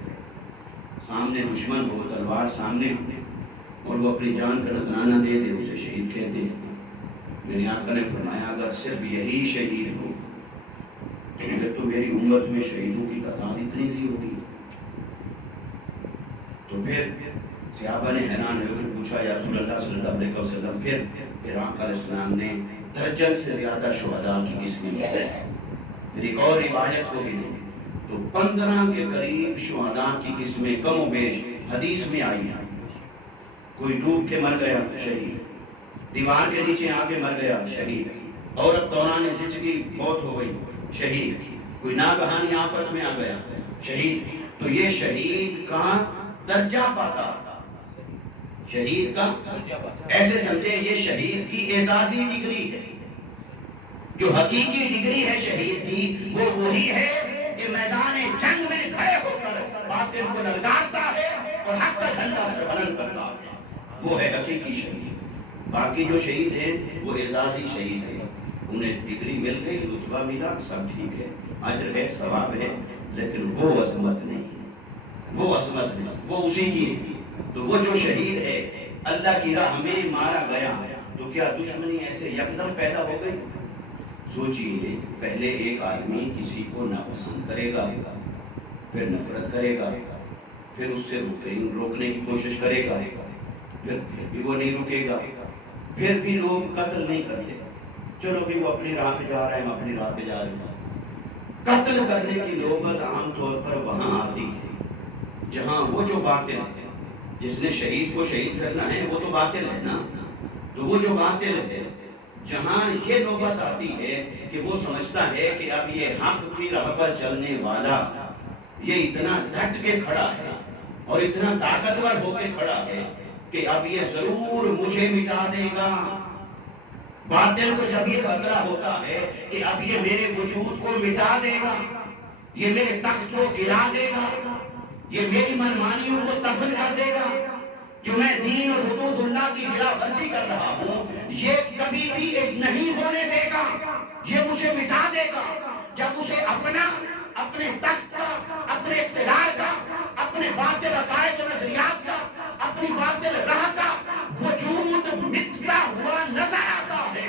سامنے دشمن ہو، تلوار سامنے ہو اور وہ اپنی جان کا نذرانہ دے دے، اسے شہید کہتے ہیں۔ میرے آقا نے فرمایا اگر صرف یہی شہید ہو پھر تو میری امت میں شہیدوں کی تعداد اتنی سی ہوگی۔ تو پھر صحابہ نے حیران ہو کر پوچھا یا رسول اللہ صلی اللہ علیہ وسلم پھر آقا علیہ السلام نے درجن سے زیادہ شہداء کی قسمیں بتائی، پھر ایک اور روایت کو بھی نہیں، تو 15 کے قریب شہداء کی قسمیں کم و بیش حدیث میں آئی ہیں۔ کوئی ڈوب کے مر گیا شہید، دیوار کے نیچے آ کے مر گیا شہید، عورت دوران زچگی موت ہو گئی شہید، کوئی ناگہانی آفت میں آ گیا شہید۔ تو یہ شہید کا درجہ پاتا، شہید کا ایسے سمجھیں یہ شہید کی اعزازی ڈگری ہے، جو حقیقی ڈگری ہے شہید کی وہ وہی ہے کہ میدان جنگ میں کھڑے ہو کر باطل کو للکارتا ہے اور حق کا جھنڈا سر بلند کرتا ہے، وہ ہے حقیقی شہید۔ باقی جو شہید ہیں وہ اعزازی شہید ہے، انہیں ڈگری مل گئی، رتبہ ملا، سب ٹھیک ہے، اجر ہے، ثواب ہے، لیکن وہ عظمت نہیں ہے، وہ عظمت نہیں، وہ اسی کی ہے۔ تو وہ جو شہید ہے اللہ کی راہ میں مارا گیا، تو کیا دشمنی ایسے یکدم پیدا ہو گئی؟ سوچئے پہلے ایک آدمی کسی کو ناپسند کرے گا، پھر نفرت کرے گا، پھر اس سے روکنے کی کوشش کرے گا، پھر بھی وہ نہیں رکے گا، پھر بھی لوگ قتل نہیں کرتے، چلو بھی وہ اپنی راہ پہ جا رہے ہیں، ہم اپنی راہ پہ جا رہے ہیں۔ قتل کرنے کی نوبت عام طور پر وہاں آتی ہے جہاں وہ جو باطل ہے، جس نے شہید کو شہید کرنا ہے وہ تو باطل ہے نا، تو وہ جو باطل ہے جہاں یہ نوبت آتی ہے کہ وہ سمجھتا ہے کہ اب یہ حق کی راہ پر چلنے والا یہ اتنا ڈٹ کے کھڑا ہے اور اتنا طاقتور ہو کے کھڑا ہے کہ اب یہ ضرور مجھے مٹا دے گا۔ باطل کو جب یہ خطرہ ہوتا ہے کہ اب یہ میرے وجود کو مٹا دے گا، یہ میرے تخت کو گرا دے گا، یہ میری منمانیوں کو دفن کر دے گا، جو میں دین اور حدود اللہ کی خلاف ورزی کر رہا ہوں یہ کبھی بھی نہیں ہونے دے گا، یہ مجھے مٹا دے گا۔ جب اسے اپنے تخت کا، اپنے اقتدار کا، اپنے باطل عقائد و نظریات کا، اپنی باطل راہ کا وجود مٹتا ہوا نظر آتا ہے،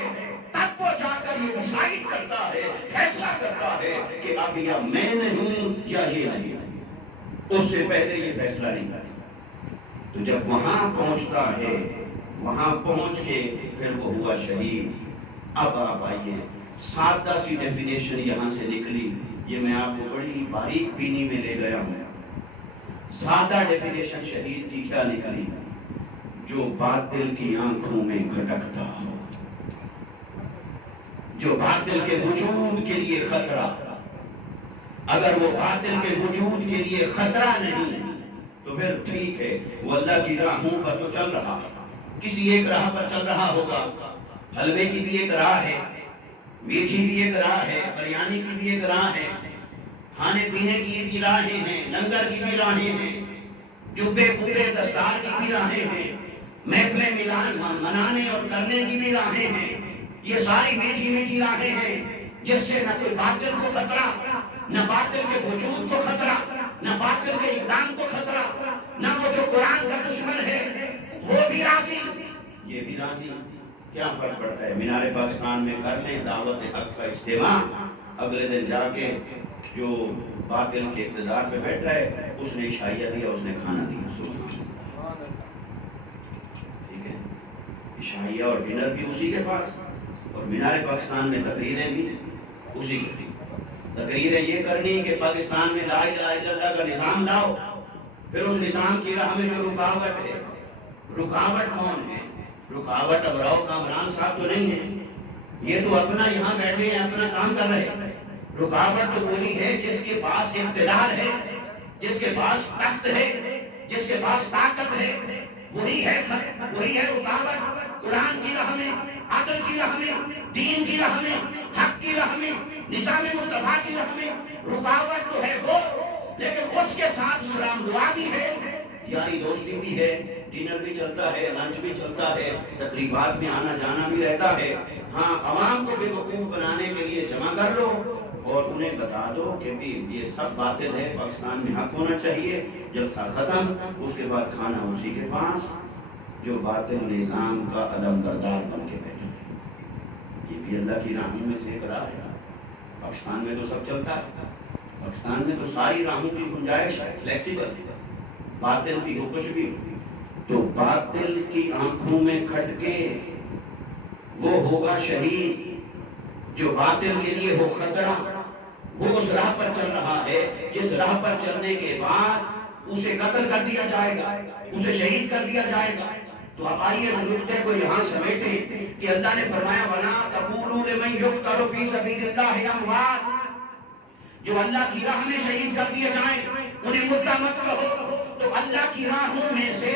تب وہ جا کر یہ ڈیسائیڈ کرتا ہے، فیصلہ کرتا ہے کہ اب یا میں نہیں یا یہ نہیں، اس سے پہلے یہ فیصلہ نہیں کرتا۔ تو جب وہاں پہنچتا ہے، وہاں پہنچ کے پھر وہ ہوا شہید۔ اب آپ آئیے، سادہ سی ڈیفینیشن یہاں سے نکلی، یہ میں آپ کو بڑی باریک بینی میں لے گیا ہوں۔ سادہ ڈیفینیشن شہید کی کیا نکلی؟ جو باطل کی آنکھوں میں کھٹکتا ہو، جو باطل کے وجود کے لیے خطرہ۔ اگر وہ باطل کے وجود کے لیے خطرہ نہیں تو پھر ٹھیک ہے، وہ اللہ کی راہوں پر تو چل رہا ہے، کسی ایک راہ پر چل رہا ہوگا۔ حلوے کی بھی ایک راہ ہے، میٹھی بھی ایک راہ ہے، بریانی کی بھی ایک راہ ہے، کھانے پینے کی بھی راہیں ہیں، لنگر کی بھی راہیں ہیں، جبے کبے دستار کی بھی راہیں ہیں، محفلیں ملان منانے اور کرنے کی بھی راہیں ہیں۔ یہ ساری میٹھی میٹھی راہیں ہیں جس سے نہ کوئی باطل کو خطرہ، نہ باطل کے وجود کو خطرہ، نہ باطل کے اقدام کو خطرہ، نہ وہ جو قرآن کا دشمن ہے وہ بھی راضی، یہ بھی راضی۔ کیا فرق پڑتا ہے؟ مینار پاکستان میں کر لیں دعوت حق کا اجتماع، اگلے دن جا کے جو باطل کے اقتدار پہ بیٹھا ہے اس نے عشائیہ دیا، اس نے کھانا دیا، ٹھیک ہے، عشائیہ اور ڈنر بھی اسی کے پاس، اور مینار پاکستان میں تقریریں بھی اسی کے پاس۔ تقریریں یہ کرنی کہ پاکستان میں لا الہ الا اللہ کا نظام لاؤ، پھر اس نظام کی راہ میں جو رکاوٹ ہے، رکاوٹ کون ہے؟ رکاوٹ ابراؤ کامران صاحب تو نہیں ہے، یہ تو اپنا یہاں بیٹھے ہیں، اپنا کام کر رہے ہیں۔ رکاوٹ تو وہی ہے جس کے پاس اقتدار ہے، جس کے پاس تخت ہے، جس کے پاس طاقت ہے، وہی ہے رکاوٹ۔ قرآن کی راہ میں، عدل کی راہ میں، دین کی راہ میں، حق کی راہ میں، نظام مصطفیٰ کی راہ میں رکاوٹ تو ہے وہ، لیکن اس کے ساتھ سلام دعا بھی ہے، یاری دوستی بھی ہے، ڈنر بھی چلتا ہے، لنچ بھی چلتا ہے، تقریبات میں آنا جانا بھی رہتا ہے۔ ہاں، عوام کو بے وقوف بنانے کے لیے جمع کر لو اور انہیں بتا دو کہ بھی یہ سب باطل ہے، پاکستان میں حق ہونا چاہیے، جلسہ ختم، اس کے بعد کھانا اسی کے پاس، جو باطل نظام کا علم بردار بن کے بیٹھے۔ یہ بھی اللہ کی راہوں میں سے ایک راہ ہے۔ پاکستان میں تو سب چلتا ہے، پاکستان میں تو ساری راہوں کی گنجائش ہے، فلیکسیبل، باطل بھی ہو کچھ بھی ہو۔ تو باطل کی آنکھوں میں کھٹکے وہ ہوگا شہید، جو باطل کے لیے ہو خطرہ، وہ اس راہ پر چل رہا ہے جس راہ پر چلنے کے بعد اسے قتل کر دیا جائے گا، اسے شہید کر دیا جائے گا۔ تو اب آئیے اس نکتے کو یہاں سمیٹیں کہ اللہ نے فرمایا وَلَا تَقُولُوا لِمَن يُقْتَلُ فِي سَبِيلِ اللَّهِ أَمْوَاتٌ، جو اللہ کی راہ میں شہید کر دیے جائیں انہیں مردہ مت کہو۔ تو اللہ کی راہوں میں سے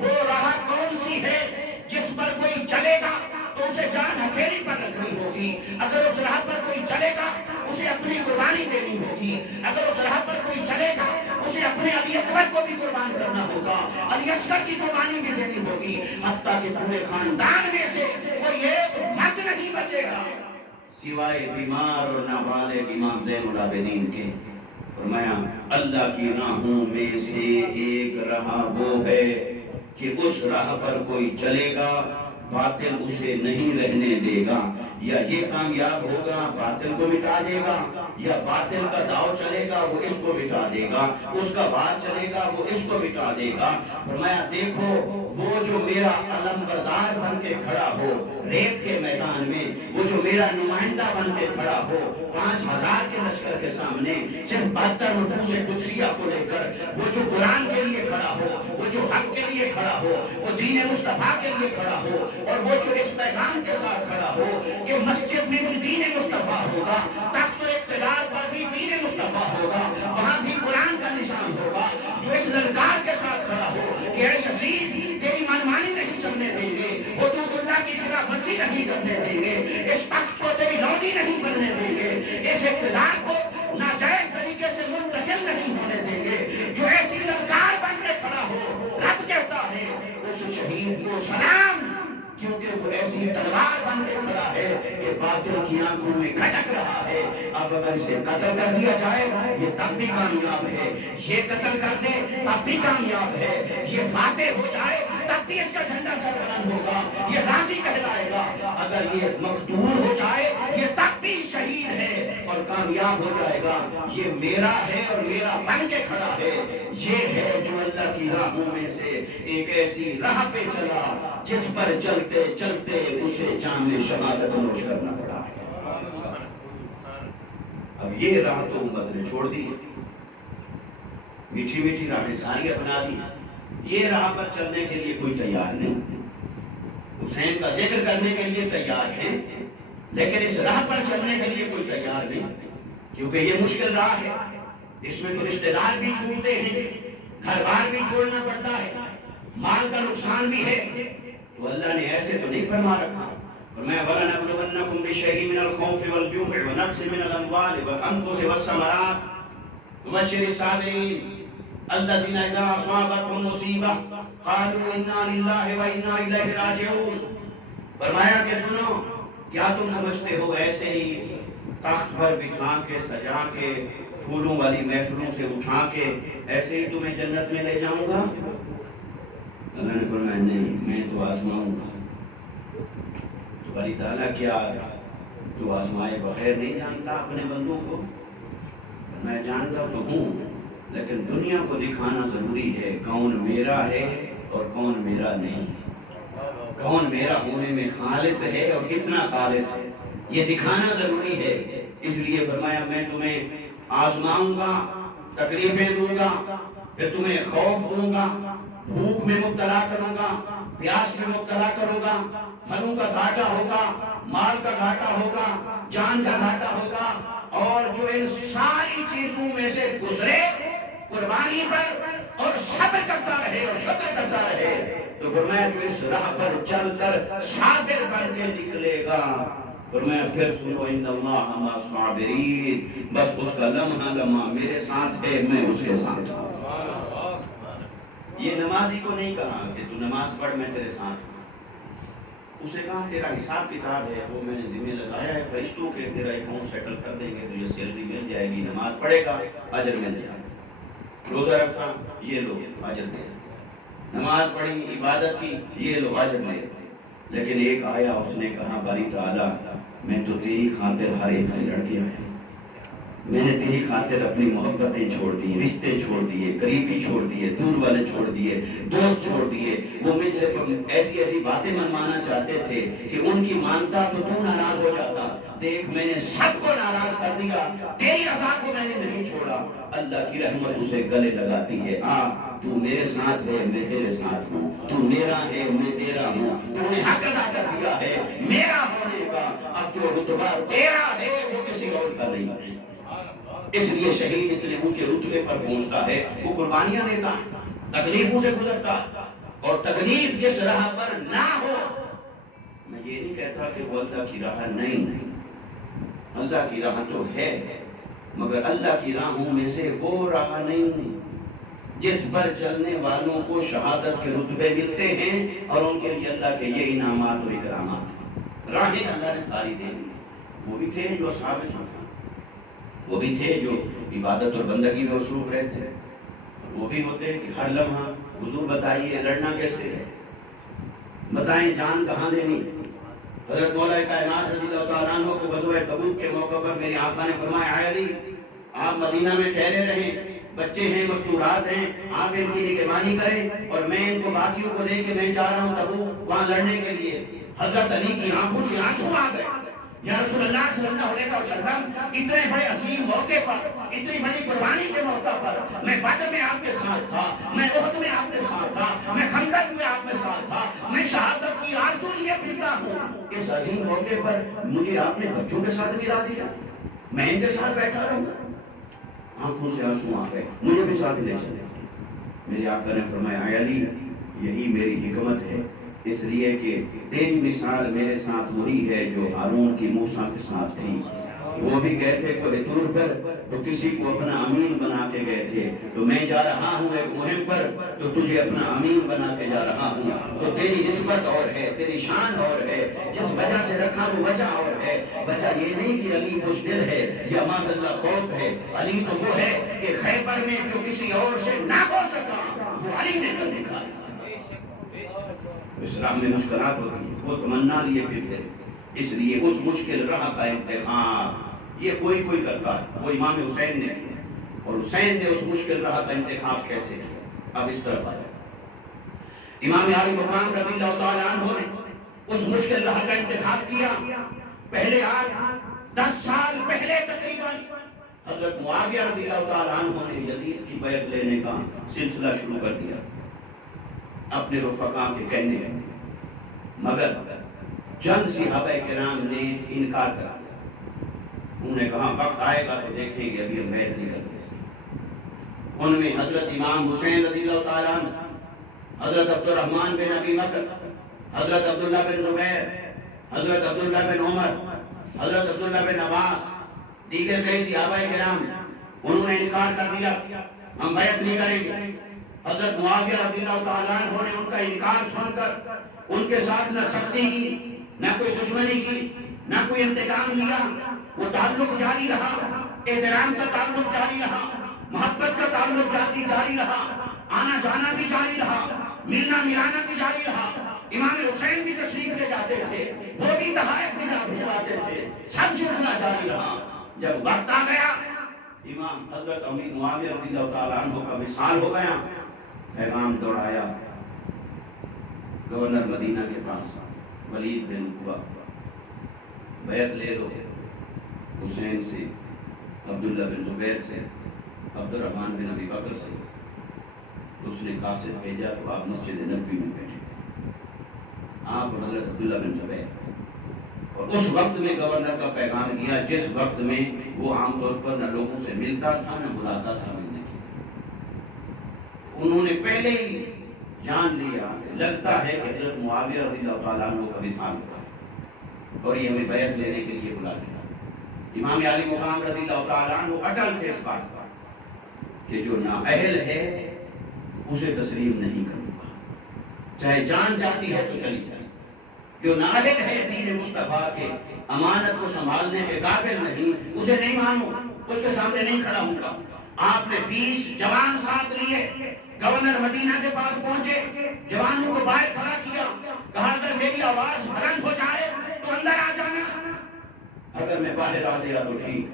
وہ راہ کون سی ہے جس پر کوئی چلے گا تو اسے جان ہتھیلی پر رکھنی ہوگی؟ اگر اس راہ پر کوئی چلے گا اسے اپنی قربانی دینی ہوگی، اگر اس راہ پر کوئی چلے گا اسے اپنے علی اکبر کو بھی قربان کرنا ہوگا، علی اصغر کی قربانی بھی دینی ہوگی، حتیٰ کہ پورے خاندان میں سے کوئی ایک مرد نہیں بچے گا سوائے بیمار اور نابالغ امام زین العابدین کے۔ فرمایا اللہ کی راہوں میں سے ایک راہ وہ ہے کہ اس راہ پر کوئی چلے گا باطل اسے نہیں رہنے دے گا، یا یہ کامیاب ہوگا باطل کو مٹا دے گا، یا باطل کا داؤ چلے گا وہ اس کو مٹا دے گا، اس کا بات چلے گا وہ اس کو مٹا دے گا۔ فرمایا دیکھو وہ جو میرا علم بردار بن کے کھڑا ہو ریت کے میدان میں، وہ جو میرا نمائندہ بن کے کھڑا ہو 5000 کے لشکر کے سامنے صرف 72 نفوس قدسیہ کو لے کر، وہ جو قرآن کے لیے کھڑا ہو، وہ جو حق کے لیے کھڑا ہو، وہ دین مصطفیٰ کے لیے کھڑا ہو، اور وہ جو اس پیغام کے ساتھ کھڑا ہو کہ مسجد میں بھی دین مصطفیٰ ہوگا، تخت و اقتدار پر بھی دین مصطفیٰ ہوگا، وہاں بھی قرآن کا نشان ہوگا، جو اس للکار کے ساتھ کھڑا ہو کہ اے یزید تیری منمانی نہیں چلنے دیں گے، حدود اللہ کی خلاف ورزی نہیں کرنے دیں گے، اس تخت کو تیری لوڈی نہیں بننے دیں گے، اس اقتدار کو ناجائز طریقے سے منتقل نہیں ہونے دیں گے۔ جو ایسی للکار بن کے کھڑا ہو، رب کہتا ہے اس شہید کو سلام، کیونکہ وہ ایسی تلوار بن کے کھڑا ہے کہ باطل کی آنکھوں میں کھٹک رہا ہے. اب اگر اسے قتل کر دیا جائے یہ تب بھی کامیاب ہے, یہ قتل کر دے تب بھی کامیاب ہے, یہ فاتح ہو جائے تب بھی اس کا جھنڈا سر بلند ہوگا, یہ غازی کہلائے گا. اگر یہ مقتول ہو جائے یہ تب بھی شہید ہے اور کامیاب ہو جائے گا. یہ میرا ہے اور میرا بن کے کھڑا ہے. یہ ہے جو اللہ کی راہوں میں سے ایک ایسی راہ پہ چلا جس پر چلتے چلتے اسے جام شہادت نوش کرنا پڑا ہے. اب یہ راہ تو امت نے چھوڑ دی, میٹھی میٹھی راہیں ساری اپنا دی. یہ راہ پر چلنے کے لیے کوئی تیار نہیں. حسین کا ذکر کرنے کے لیے تیار ہیں لیکن اس راہ پر چلنے کے لیے کوئی تیار نہیں, کیونکہ یہ مشکل راہ ہے. اس میں تو رشتہ دار بھی چھوٹتے ہیں, گھر بار بھی چھوڑنا پڑتا ہے, مال کا نقصان بھی ہے. تو اللہ نے ایسے تو نہیں فرما رکھا. فرمایا وَلَنَبْلُوَنَّكُمْ بِشَيْءٍ مِّنَ الْخَوْفِ وَالْجُوعِ وَنَقْصٍ مِّنَ الْأَمْوَالِ وَالْأَنفُسِ وَالثَّمَرَاتِ وَبَشِّرِ الصَّابِرِينَ الَّذِينَ إِذَا أَصَابَتْهُمْ مُصِيبَةٌ قَالُوا إِنَّا لِلَّهِ وَإِنَّا إِلَيْهِ رَاجِعُونَ. فرمایا کہ سنو, کیا تم سمجھتے ہو ایسے ہی تخت پر بٹھا کے سجا کے پھولوں والی محفلوں سے اٹھا کے ایسے ہی تمہیں جنت میں لے جاؤں گا؟ اللہ نے فرمایا نہیں, میں تو آزماؤں گا. تو باری تعالیٰ کیا تو آزمائے بغیر نہیں جانتا اپنے بندوں کو؟ میں جانتا تو ہوں لیکن دنیا کو دکھانا ضروری ہے کون میرا ہے اور کون میرا نہیں, کون میرا ہونے میں خالص ہے اور کتنا خالص ہے, یہ دکھانا ضروری ہے. اس لیے فرمایا میں تمہیں آزماؤں گا, تکلیفیں دوں گا, پھر تمہیں خوف دوں گا, بھوک میں مبتلا کروں گا, پیاس میں مبتلا کروں گا, پھلوں کا گھاٹا ہوگا, مال کا گھاٹا ہوگا, جان کا گھاٹا ہوگا, اور جو ان ساری چیزوں میں سے گزرے قربانی پر اور صبر کرتا رہے اور شکر کرتا رہے تو فرمایا جو اس راہ پر چل کر صابر بن کے نکلے گا, فرمایا پھر سنو ان اللہ مع الصابرین, بس اس کا لمحہ لمحہ میرے ساتھ ہے, میں اس کے ساتھ ہوں. یہ نمازی کو نہیں کہا کہ تو نماز پڑھ میں تیرے ساتھ ہوں, اسے کہا تیرا حساب کتاب ہے وہ میں نے ذمہ لگایا ہے فرشتوں کے, تیرا اکاؤنٹ سیٹل کر دیں گے, تجھے سیلری مل جائے گی, نماز پڑھے گا اجر مل جائے گا, روزہ رکھا یہ لو اجر دے, نماز پڑھی عبادت کی یہ لو اجر دے. لیکن ایک آیا اس نے کہا باری تعالیٰ میں تو تیری خاطر ہر ایک سے لڑ گیا ہے, میں نے تیری خاطر اپنی محبتیں چھوڑ دی, رشتے چھوڑ دیے, قریبی چھوڑ دیے, دور والے چھوڑ دیے, دوست چھوڑ دیے. وہ مجھ سے ایسی ایسی باتیں منوانا چاہتے تھے کہ ان کی مانتا تو تو ناراض ہو جاتا. دیکھ میں نے سب کو ناراض کر دیا, تیری رضا کو میں نے نہیں چھوڑا. اللہ کی رحمت اسے گلے لگاتی ہے, تو میرے ساتھ ہے میں تیرے ساتھ ہوں, تو میرا ہے میں تیرا ہوں, تو نے حق ادا کر دیا ہے میرا ہونے کا, اب جو رتبہ تیرا ہے وہ کسی اور کا نہیں ہے. اس لیے شہید اتنے اونچے رتبے پر پہنچتا ہے, وہ قربانیاں دیتا ہے, تکلیفوں سے گزرتا, اور تکلیف جس راہ پر نہ ہو, میں یہ نہیں کہتا کہ وہ اللہ کی راہ نہیں, اللہ کی راہ تو ہے, مگر اللہ کی راہوں میں سے وہ راہ نہیں جس پر چلنے والوں کو شہادت کے رتبے ملتے ہیں اور ان کے لیے اللہ کے یہ انعامات و اکرامات. راہیں اللہ نے ساری دے دی. وہ بھی تھے جو اصحاب صفا, وہ بھی تھے جو عبادت اور بندگی میں مصروف رہتے, وہ بھی ہوتے کہ ہر لمحہ حضور بتائیے لڑنا کیسے ہے, بتائیں جان کہاں دینی. حضرت مولا کائنات رضی اللہ تعالیٰ عنہ کو غزوہ تبوک کے موقع پر میری آقا نے فرمایا اے علی آپ مدینہ میں ٹھہرے رہیں, بچے ہیں مستورات ہیں, آپ ان کی نگہبانی کریں اور میں ان کو باقیوں کو دے کے میں جا رہا ہوں تبوک وہاں لڑنے کے لیے. حضرت علی کی آنکھوں سے آنسو آ گئے. یا رسول اللہ صلی اللہ علیہ وسلم اتنے بڑے عظیم موقع پر, اتنی بڑی قربانی کے موقع پر, میں بدر میں آپ کے ساتھ تھا, میں احد میں آپ کے ساتھ تھا, میں خندق میں آپ کے ساتھ تھا, میں شہادت کی آرزو لیے پھرتا ہوں, اس عظیم موقع پر مجھے آپ نے بچوں کے ساتھ ملا دیا, میں ان کے ساتھ بیٹھا رہوں گا. آنکھوں سے آنسو آ گئے, مجھے بھی ساتھ لے چلے. میرے آقا نے فرمایا اے علی یہی میری حکمت ہے, اس لیے کہ تیری مثال میرے ساتھ وہی ہے جو ہارون کی موسیٰ کے ساتھ تھی. وہ بھی گئے تھے کوہ طور پر تو کسی کو اپنا امین بنا کے گئے تھے. تو میں جا رہا ہوں ایک مہم پر تو تجھے اپنا امین بنا کے جا رہا ہوں. تو تیری نسبت اور ہے, تیری شان اور ہے, جس وجہ سے رکھا وہ وجہ اور ہے. وجہ یہ نہیں کہ علی بزدل ہے یا معاذ اللہ خوف ہے. علی تو وہ ہے کہ خیبر میں جو کسی اور سے نہ ہو سکا وہ علی نے کر دکھایا. اسلام میں مشکلات ہوتی ہیں, وہ تمنا لیے پھرتے. اس لیے اس مشکل راہ کا انتخاب یہ کوئی کرتا ہے. وہ امام حسین نے کیا, اور حسین نے اس مشکل راہ کا انتخاب کیسے کیا. اب اس طرف آیا امام علی مقام رضی اللہ تعالیٰ عنہ نے اس مشکل راہ کا انتخاب کیا. پہلے آج 10 سال پہلے تقریباً حضرت معاویہ رضی اللہ تعالیٰ عنہ نے یزید کی بیعت لینے کا سلسلہ شروع کر دیا اپنے رفقا کے کہنے میں, مگر چند صحابہ کرام نے انکار کر دیا. انہوں نے کہا وقت آئے گا تو دیکھیں گے, ابھی ہم بیعت نہیں کرتے. ان میں حضرت امام حسین رضی اللہ تعالیٰ عنہ, حضرت عبد الرحمن بن ابی بکر, حضرت عبداللہ بن زبیر, حضرت عبداللہ بن عمر, حضرت عبداللہ بن عباس, دیگر کئی صحابہ کرام. انہوں نے انکار کر دیا, ہم بیعت نہیں کریں گے. حضرت معاویہ رضی اللہ تعالیٰ عنہ نے ان کا انکار سن کر ان کے ساتھ نہ سختی کی, نہ کوئی دشمنی کی, نہ کوئی انتقام لیا. وہ تعلق جاری رہا, احترام کا تعلق جاری رہا, محبت کا تعلق جاری رہا, آنا جانا بھی جاری رہا, ملنا ملانا بھی جاری رہا. امام حسین بھی تشریف لے جاتے تھے, وہ بھی تحائف بھی جاتے تھے, سب سلسلہ جاری رہا. جب وقت آ گیا امام حضرت امیر معاویہ رضی اللہ تعالیٰ عنہ کا وصال ہو گیا, پیغام دوڑایا گورنر مدینہ کے پاس, ولید بن عقبہ, بیعت لے لو حسین سے, عبداللہ بن زبیر سے, عبد الرحمن بن ابی بکر سے. اس نے قاصد بھیجا تو آپ مسجد نبوی میں بیٹھے, آپ حضرت عبداللہ بن زبیر, اور اس وقت میں گورنر کا پیغام کیا جس وقت میں وہ عام طور پر نہ لوگوں سے ملتا تھا نہ بلاتا تھا ملنے کے. انہوں نے پہلے ہی جان لیا لگتا ہے کہ حضرت معاویہ رضی اللہ تعالیٰ عنہ کا وصال ہوا اور یہ ہمیں بیعت لینے کے لیے بلا دیا. امام علی مقام رضی اللہ تعالیٰ عنہ اٹل تھے اس بات پر کہ جو نااہل ہے اسے تسلیم نہیں کروں گا, چاہے جان جاتی ہے تو چلی جائے. جو نااہل ہے دین مصطفیٰ کے امانت کو سنبھالنے کے قابل نہیں, اسے نہیں مانوں, اس کے سامنے نہیں کھڑا ہوں گا. آپ نے 20 جوان ساتھ لیے, گورنر مدینہ کے پاس پہنچے, جوانوں کو باہر کھڑا کیا, کہا اگر میری آواز بلند ہو جائے تو اندر آ جانا, اگر میں باہر آ گیا تو ٹھیک.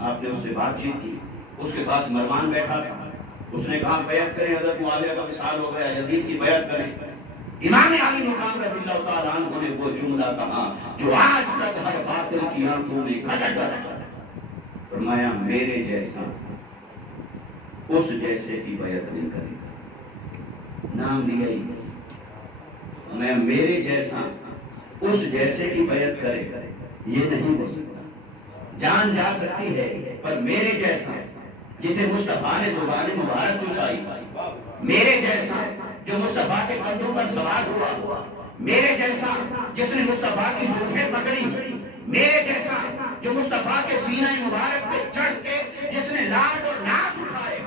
آپ نے اس سے بات چیت کی, اس کے پاس مروان بیٹھا تھا, اس نے کہا بیعت کریں, حضرت معاویہ کا وصال ہو گیا, یزید کی بیعت کریں. امام علی مقام رضی اللہ تعالیٰ عنہ نے وہ جملہ کہا جو آج تک ہر باطل کی آنکھوں میں کھٹک رہا ہے, فرمایا میرے جیسا اس جیسے کی بیعت نہیں کرے گا. نام لیا ہی, میں میرے جیسا اس جیسے کی بیعت کرے گا یہ نہیں ہو سکتا. جان جا سکتی ہے پر میرے جیسا جسے مصطفیٰ نے زبان مبارک چسائی, میرے جیسا جو مصطفیٰ کے کندھوں پر سوار ہوا, میرے جیسا جس نے مصطفیٰ کی زلفیں پکڑی, میرے جیسا جو مصطفیٰ کے سینہ مبارک پہ چڑھ کے جس نے لاڈ اور ناز اٹھائے,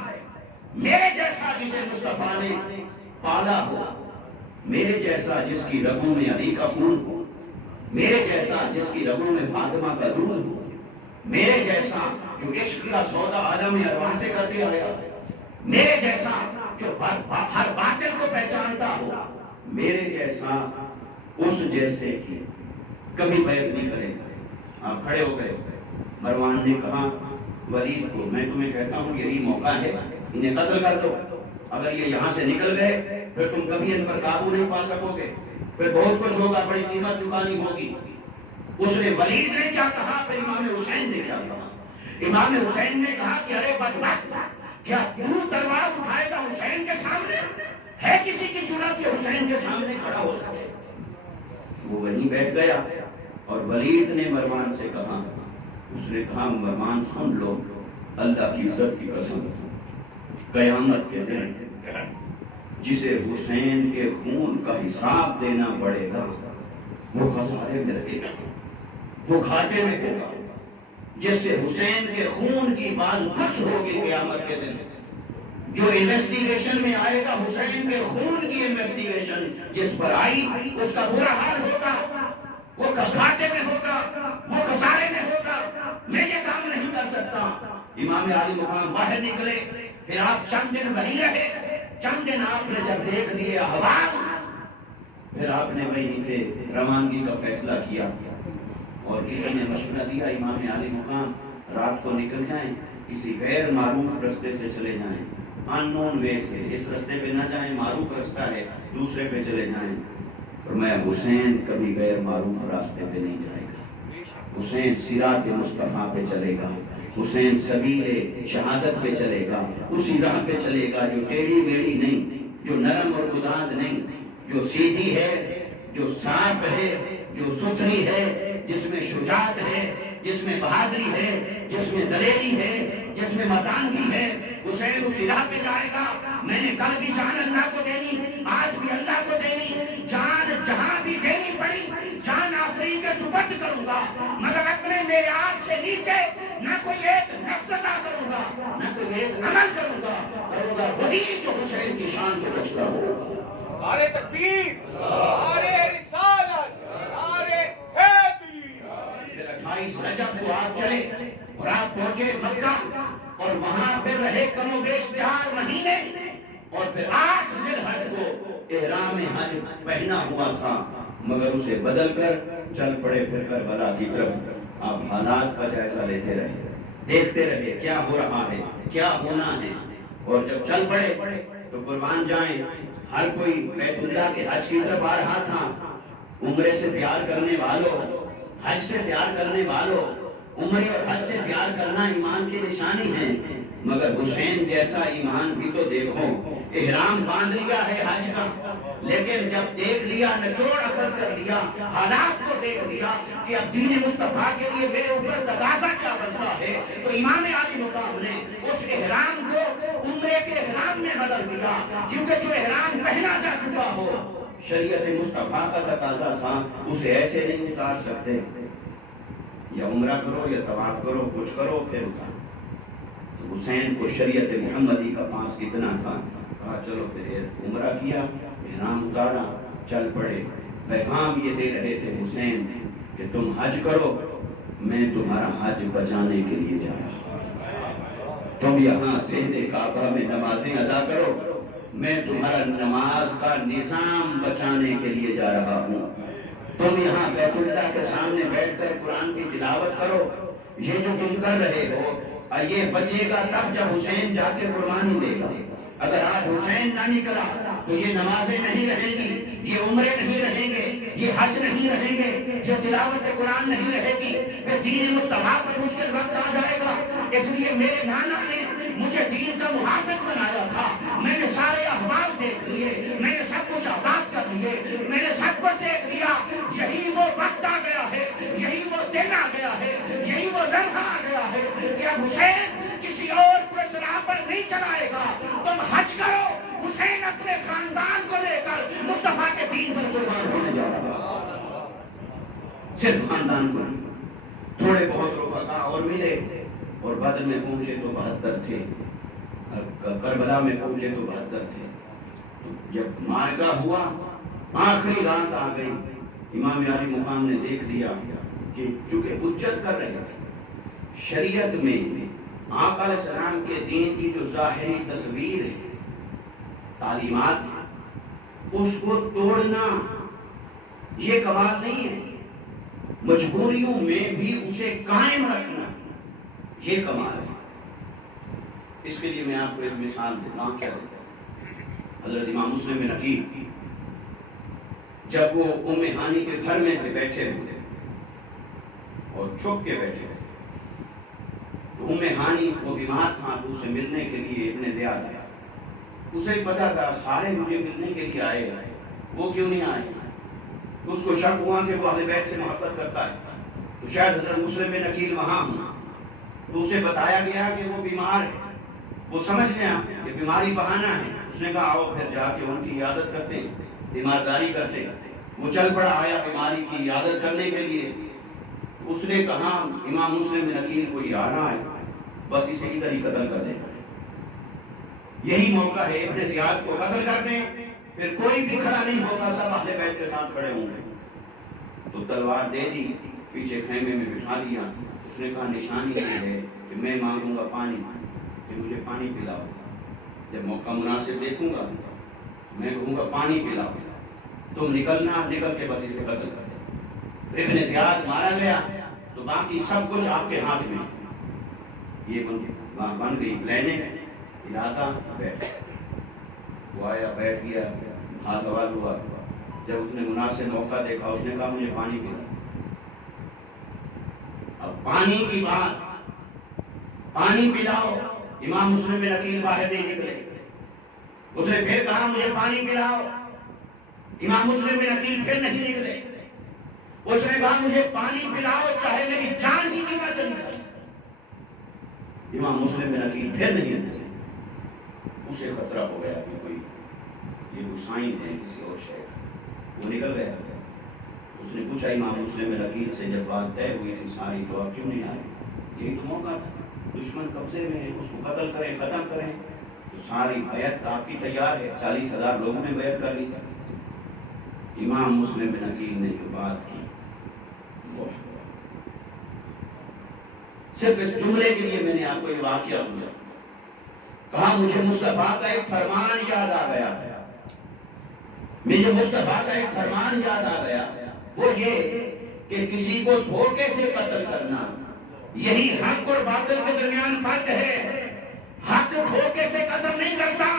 میرے جیسا جسے مصطفیٰ نے پالا ہو, میرے جیسا جس کی رگوں میں علی کا خون ہو, میرے جیسا جس کی رگوں میں فاطمہ کا روح ہو, میرے جیسا جو عشق کا سودا عالم ارواح سے کر کے آیا, میرے جیسا جو ہر باطل کو پہچانتا ہو, میرے جیسا اس جیسے کی کبھی بیعت نہیں کرے گا. آپ کھڑے ہو گئے. مروان نے کہا ولید کو, میں تمہیں کہتا ہوں یہی موقع ہے, انہیں قتل کر دو. اگر یہ یہاں سے نکل گئے پھر تم کبھی ان پر قابو نہیں پا سکو گے, پھر بہت کچھ ہوگا, بڑی قیمت چکانی ہوگی. اس نے ولید نے کیا کہا, پھر امام حسین نے کیا کہا. امام حسین نے کہا کہ ارے بدبخت, کیا تو تلوار اٹھائے گا حسین کے سامنے؟ ہے کسی کی جرأت کہ حسین کے سامنے کھڑا ہو سکے؟ وہ وہیں بیٹھ گیا اور ولید نے مروان سے کہا, اس نے کہا مروان سن لو, اللہ کی عزت کی قسم, قیامت کے دن جسے حسین کے خون کا حساب دینا پڑے گا وہ خسارے میں رہے گا, وہ گھاٹے میں ہوگا. جس سے حسین کے خون کی باز بخش ہوگی قیامت کے دن. جو انویسٹیگیشن میں آئے گا حسین کے خون کی انویسٹیگیشن جس پر آئی اس کا برا حال ہوگا, وہ گھاٹے میں ہوگا, وہ خسارے میں ہوگا. میں یہ کام نہیں کر سکتا. امام علی مقام باہر نکلے, پھر آپ چند دن وہیں رہے. چند دن آپ نے جب دیکھ لیے احوال, پھر آپ نے وہیں سے روانگی کا فیصلہ کیا اور کسی نے مشورہ دیا امام علی مقام رات کو نکل جائیں, کسی غیر معروف رستے سے چلے جائیں, ان نون وے سے, اس رستے پہ نہ جائیں, معروف رستہ ہے دوسرے پہ چلے جائیں. فرمایا حسین کبھی غیر معروف راستے پہ نہیں جائے گا, حسین صراط مصطفیٰ پہ چلے گا, حسین سبیل شہادت پہ چلے گا, اسی راہ پہ چلے گا جو ٹیڑھی میڑھی نہیں, جو نرم اور گداز نہیں, جو سیدھی ہے, جو صاف ہے, جو ستھری ہے, جس میں شجاعت ہے, جس میں بہادری ہے, جس میں دلیری ہے, جس میں مردانگی ہے. حسین اسی راہ پہ جائے گا. میں نے کل بھی جان اللہ کو دینی, آج بھی اللہ کو دینی, جان جہاں بھی دینی پڑی جان آفرین کے سپرد کروں گا, مگر اپنے معیار سے نیچے نہ کوئی ایک نفس ادا کروں گا, نہ کوئی ایک عمل کروں گا وہی جو حسین کی شان کو بچتا ہو. نعرے تکبیر, نعرے رسالت, نعرے حیدری. 28 رجب کو آپ چلے اور آپ پہنچے مکہ اور وہاں پھر رہے کم و بیش 4 مہینے اور پھر 8 ذی الحج کو احرام حج پہنا ہوا تھا, مگر اسے بدل کر چل پڑے پھر کربلا کی طرف. آپ حالات کا جائزہ لیتے رہے, دیکھتے رہے کیا ہو رہا ہے, کیا ہونا ہے, اور جب چل پڑے تو قربان جائیں ہر کوئی بیت اللہ کے حج کی طرف آ رہا تھا. عمرے سے پیار کرنے والوں, حج سے پیار کرنے والوں, عمرے اور حج سے پیار کرنا ایمان کی نشانی ہے, مگر حسین جیسا ایمان بھی تو دیکھو. احرام باندھ لیا ہے حج کا, لیکن جب دیکھ لیا, نچوڑ اخذ کر لیا, حالات کو دیکھ لیا کہ اب دین مصطفیٰ کے لیے میرے اوپر تقاضا کیا بنتا ہے, تو امام علی مقام نے اس احرام کو عمرے کے احرام میں بدل دیا, کیونکہ جو احرام پہنا جا چکا ہو شریعت مصطفیٰ کا تقاضا تھا, اسے ایسے نہیں اتار سکتے. یا عمرہ کرو یا طواف کرو, کچھ کرو پھر اتارو. حسین کو شریعت محمدی کا پاس کتنا تھا, کہا چلو پھر عمرہ کیا, احرام اتارا, چل پڑے. پیغام یہ دے رہے تھے حسین کہ تم حج کرو, میں تمہارا حج بچانے کے لیے جا رہا ہوں. تم یہاں سجدے کعبہ میں نمازیں ادا کرو, میں تمہارا نماز کا نظام بچانے کے لیے جا رہا ہوں. تم یہاں بیت اللہ کے سامنے بیٹھ کر قرآن کی تلاوت کرو, یہ جو تم کر رہے ہو یہ بچے گا تب جب حسین جا کے قربانی دے گا. اگر آج حسین نہ نکلا تو یہ نمازیں نہیں رہیں گی, یہ عمرے نہیں رہیں گے, یہ حج نہیں رہیں گے, یہ تلاوت قرآن نہیں رہے گی, پھر دین مصطفیٰ پر مشکل وقت آ جائے گا. اس لیے میرے نانا نے مجھے دین کا محافظ بنایا تھا. میں نے سارے احوال دیکھ لیے, میں نے سب کچھ آباد کر لیے, میں نے سب کچھ دیکھ لیا. یہی وہ وقت آ گیا ہے, یہی وہ دن آ گیا ہے, یہی وہ لمحہ آ گیا ہے کہ اب حسین کسی اور کو اس راہ پر نہیں چلائے گا. تم حج کرو, حسین اپنے خاندان کو لے کر مصطفیٰ کے دین پر قربان ہونے جا رہا ہے. صرف خاندان کو نہیں, تھوڑے بہت رفقا اور ملے, اور بدر میں پہنچے تو 72 تھے, کربلا میں پہنچے تو 72 تھے. جب مارکہ ہوا, آخری رات آ گئی, امام علی مقام نے دیکھ لیا کہ چونکہ حجت کر رہے تھے شریعت میں آقا علیہ السلام کے دین کی جو ظاہری تصویر ہے, تعلیمات ہے, اس کو توڑنا یہ کمال نہیں ہے, مجبوریوں میں بھی اسے قائم رکھنا یہ کمال ہے. اس کے لیے میں آپ کو ایک مثال دیتا ہوں. کیا دیتا ہوں, حضرت امام مسلم میں نقیل جب وہ ام ہانی کے گھر میں تھے, بیٹھے ہوئے اور چھپ کے بیٹھے ہوئے, تو ام ہانی وہ بیمار تھا تو اسے ملنے کے لیے ابن زیاد آیا. اسے پتا تھا سارے مجھے ملنے کے لیے آئے, وہ کیوں نہیں آئے. اس کو شک ہوا کہ وہ اہل بیت سے محبت کرتا ہے, تو شاید حضرت مسلم میں نقیل وہاں ہوں. تو اسے بتایا گیا کہ وہ بیمار ہے. وہ سمجھ گیا کہ بیماری بہانہ ہے. اس نے کہا آؤ پھر جا کے ان کی عیادت کرتے ہیں, تیمارداری کرتے. وہ چل پڑا, آیا بیماری کی عیادت کرنے کے لیے. اس نے کہا امام مسلم میں نقیل کوئی آ رہا ہے، بس اسے ادھر ہی قتل کر دیں، یہی موقع ہے ابن زیاد کو قتل کر دیں، پھر کوئی بھی کھڑا نہیں ہوگا، سب اہل بیت کے ساتھ کھڑے ہوں گے۔ تو تلوار دے دی، پیچھے خیمے میں بٹھا لیا۔ اس نے کہا نشانی یہ ہے کہ میں مانگوں گا پانی، کہ مجھے پانی پلاؤ، جب موقع مناسب دیکھوں گا میں کہوں گا پانی پلاؤ، تم نکلنا، نکل کے بس اسے قتل کر دو۔ ابن زیاد مارا گیا تو باقی سب کچھ آپ کے ہاتھ میں، یہ بن گئی پلاننگ، علاقہ بیٹھ، وہ آیا بیٹھ گیا، ہاتھ حوال ہوا، جب اس نے مناسب موقع دیکھا اس نے کہا مجھے پانی پلاؤ۔ اب پانی کی بات، پانی پلاؤ، امام مسلم میں نقیل باہر نہیں نکلے، اس نے پھر کہا مجھے پانی پلاؤ، امام مسلم میں نقیل پھر نہیں نکلے، اس نے کہا مجھے پانی پلاؤ چاہے میری جان ہی نہ چلی جائے، امام مسلم میں نقیل پھر نہیں نکلے۔ اسے خطرہ ہو گیا کہ کوئی یہ حسین ہے کسی اور شہر، وہ نکل گیا۔ اس نے پوچھا امام مسلم میں نقیل سے جب بات طے ہوئی تھی ساری، تو آپ کیوں نہیں آئے؟ یہی تو موقع تھا، دشمن قبضے میں ہے، اس کو قتل کریں، ختم کریں، تو ساری بیعت آپ کی تیار ہے، 40,000 لوگوں نے بیعت کر لی تھی۔ امام مسلم بن عقیل نے جو بات کی وہ صرف اس جملے کے لیے میں نے آپ کو یہ واقعہ سنا، کہا مجھے مصطفیٰ کا ایک فرمان یاد آ گیا، مجھے مصطفیٰ کا ایک فرمان یاد آ گیا، وہ یہ کہ کسی کو دھوکے سے قتل کرنا، یہی حق اور باطل کے درمیان فرق ہے۔ حق دھوکے سے قتل نہیں کرتا،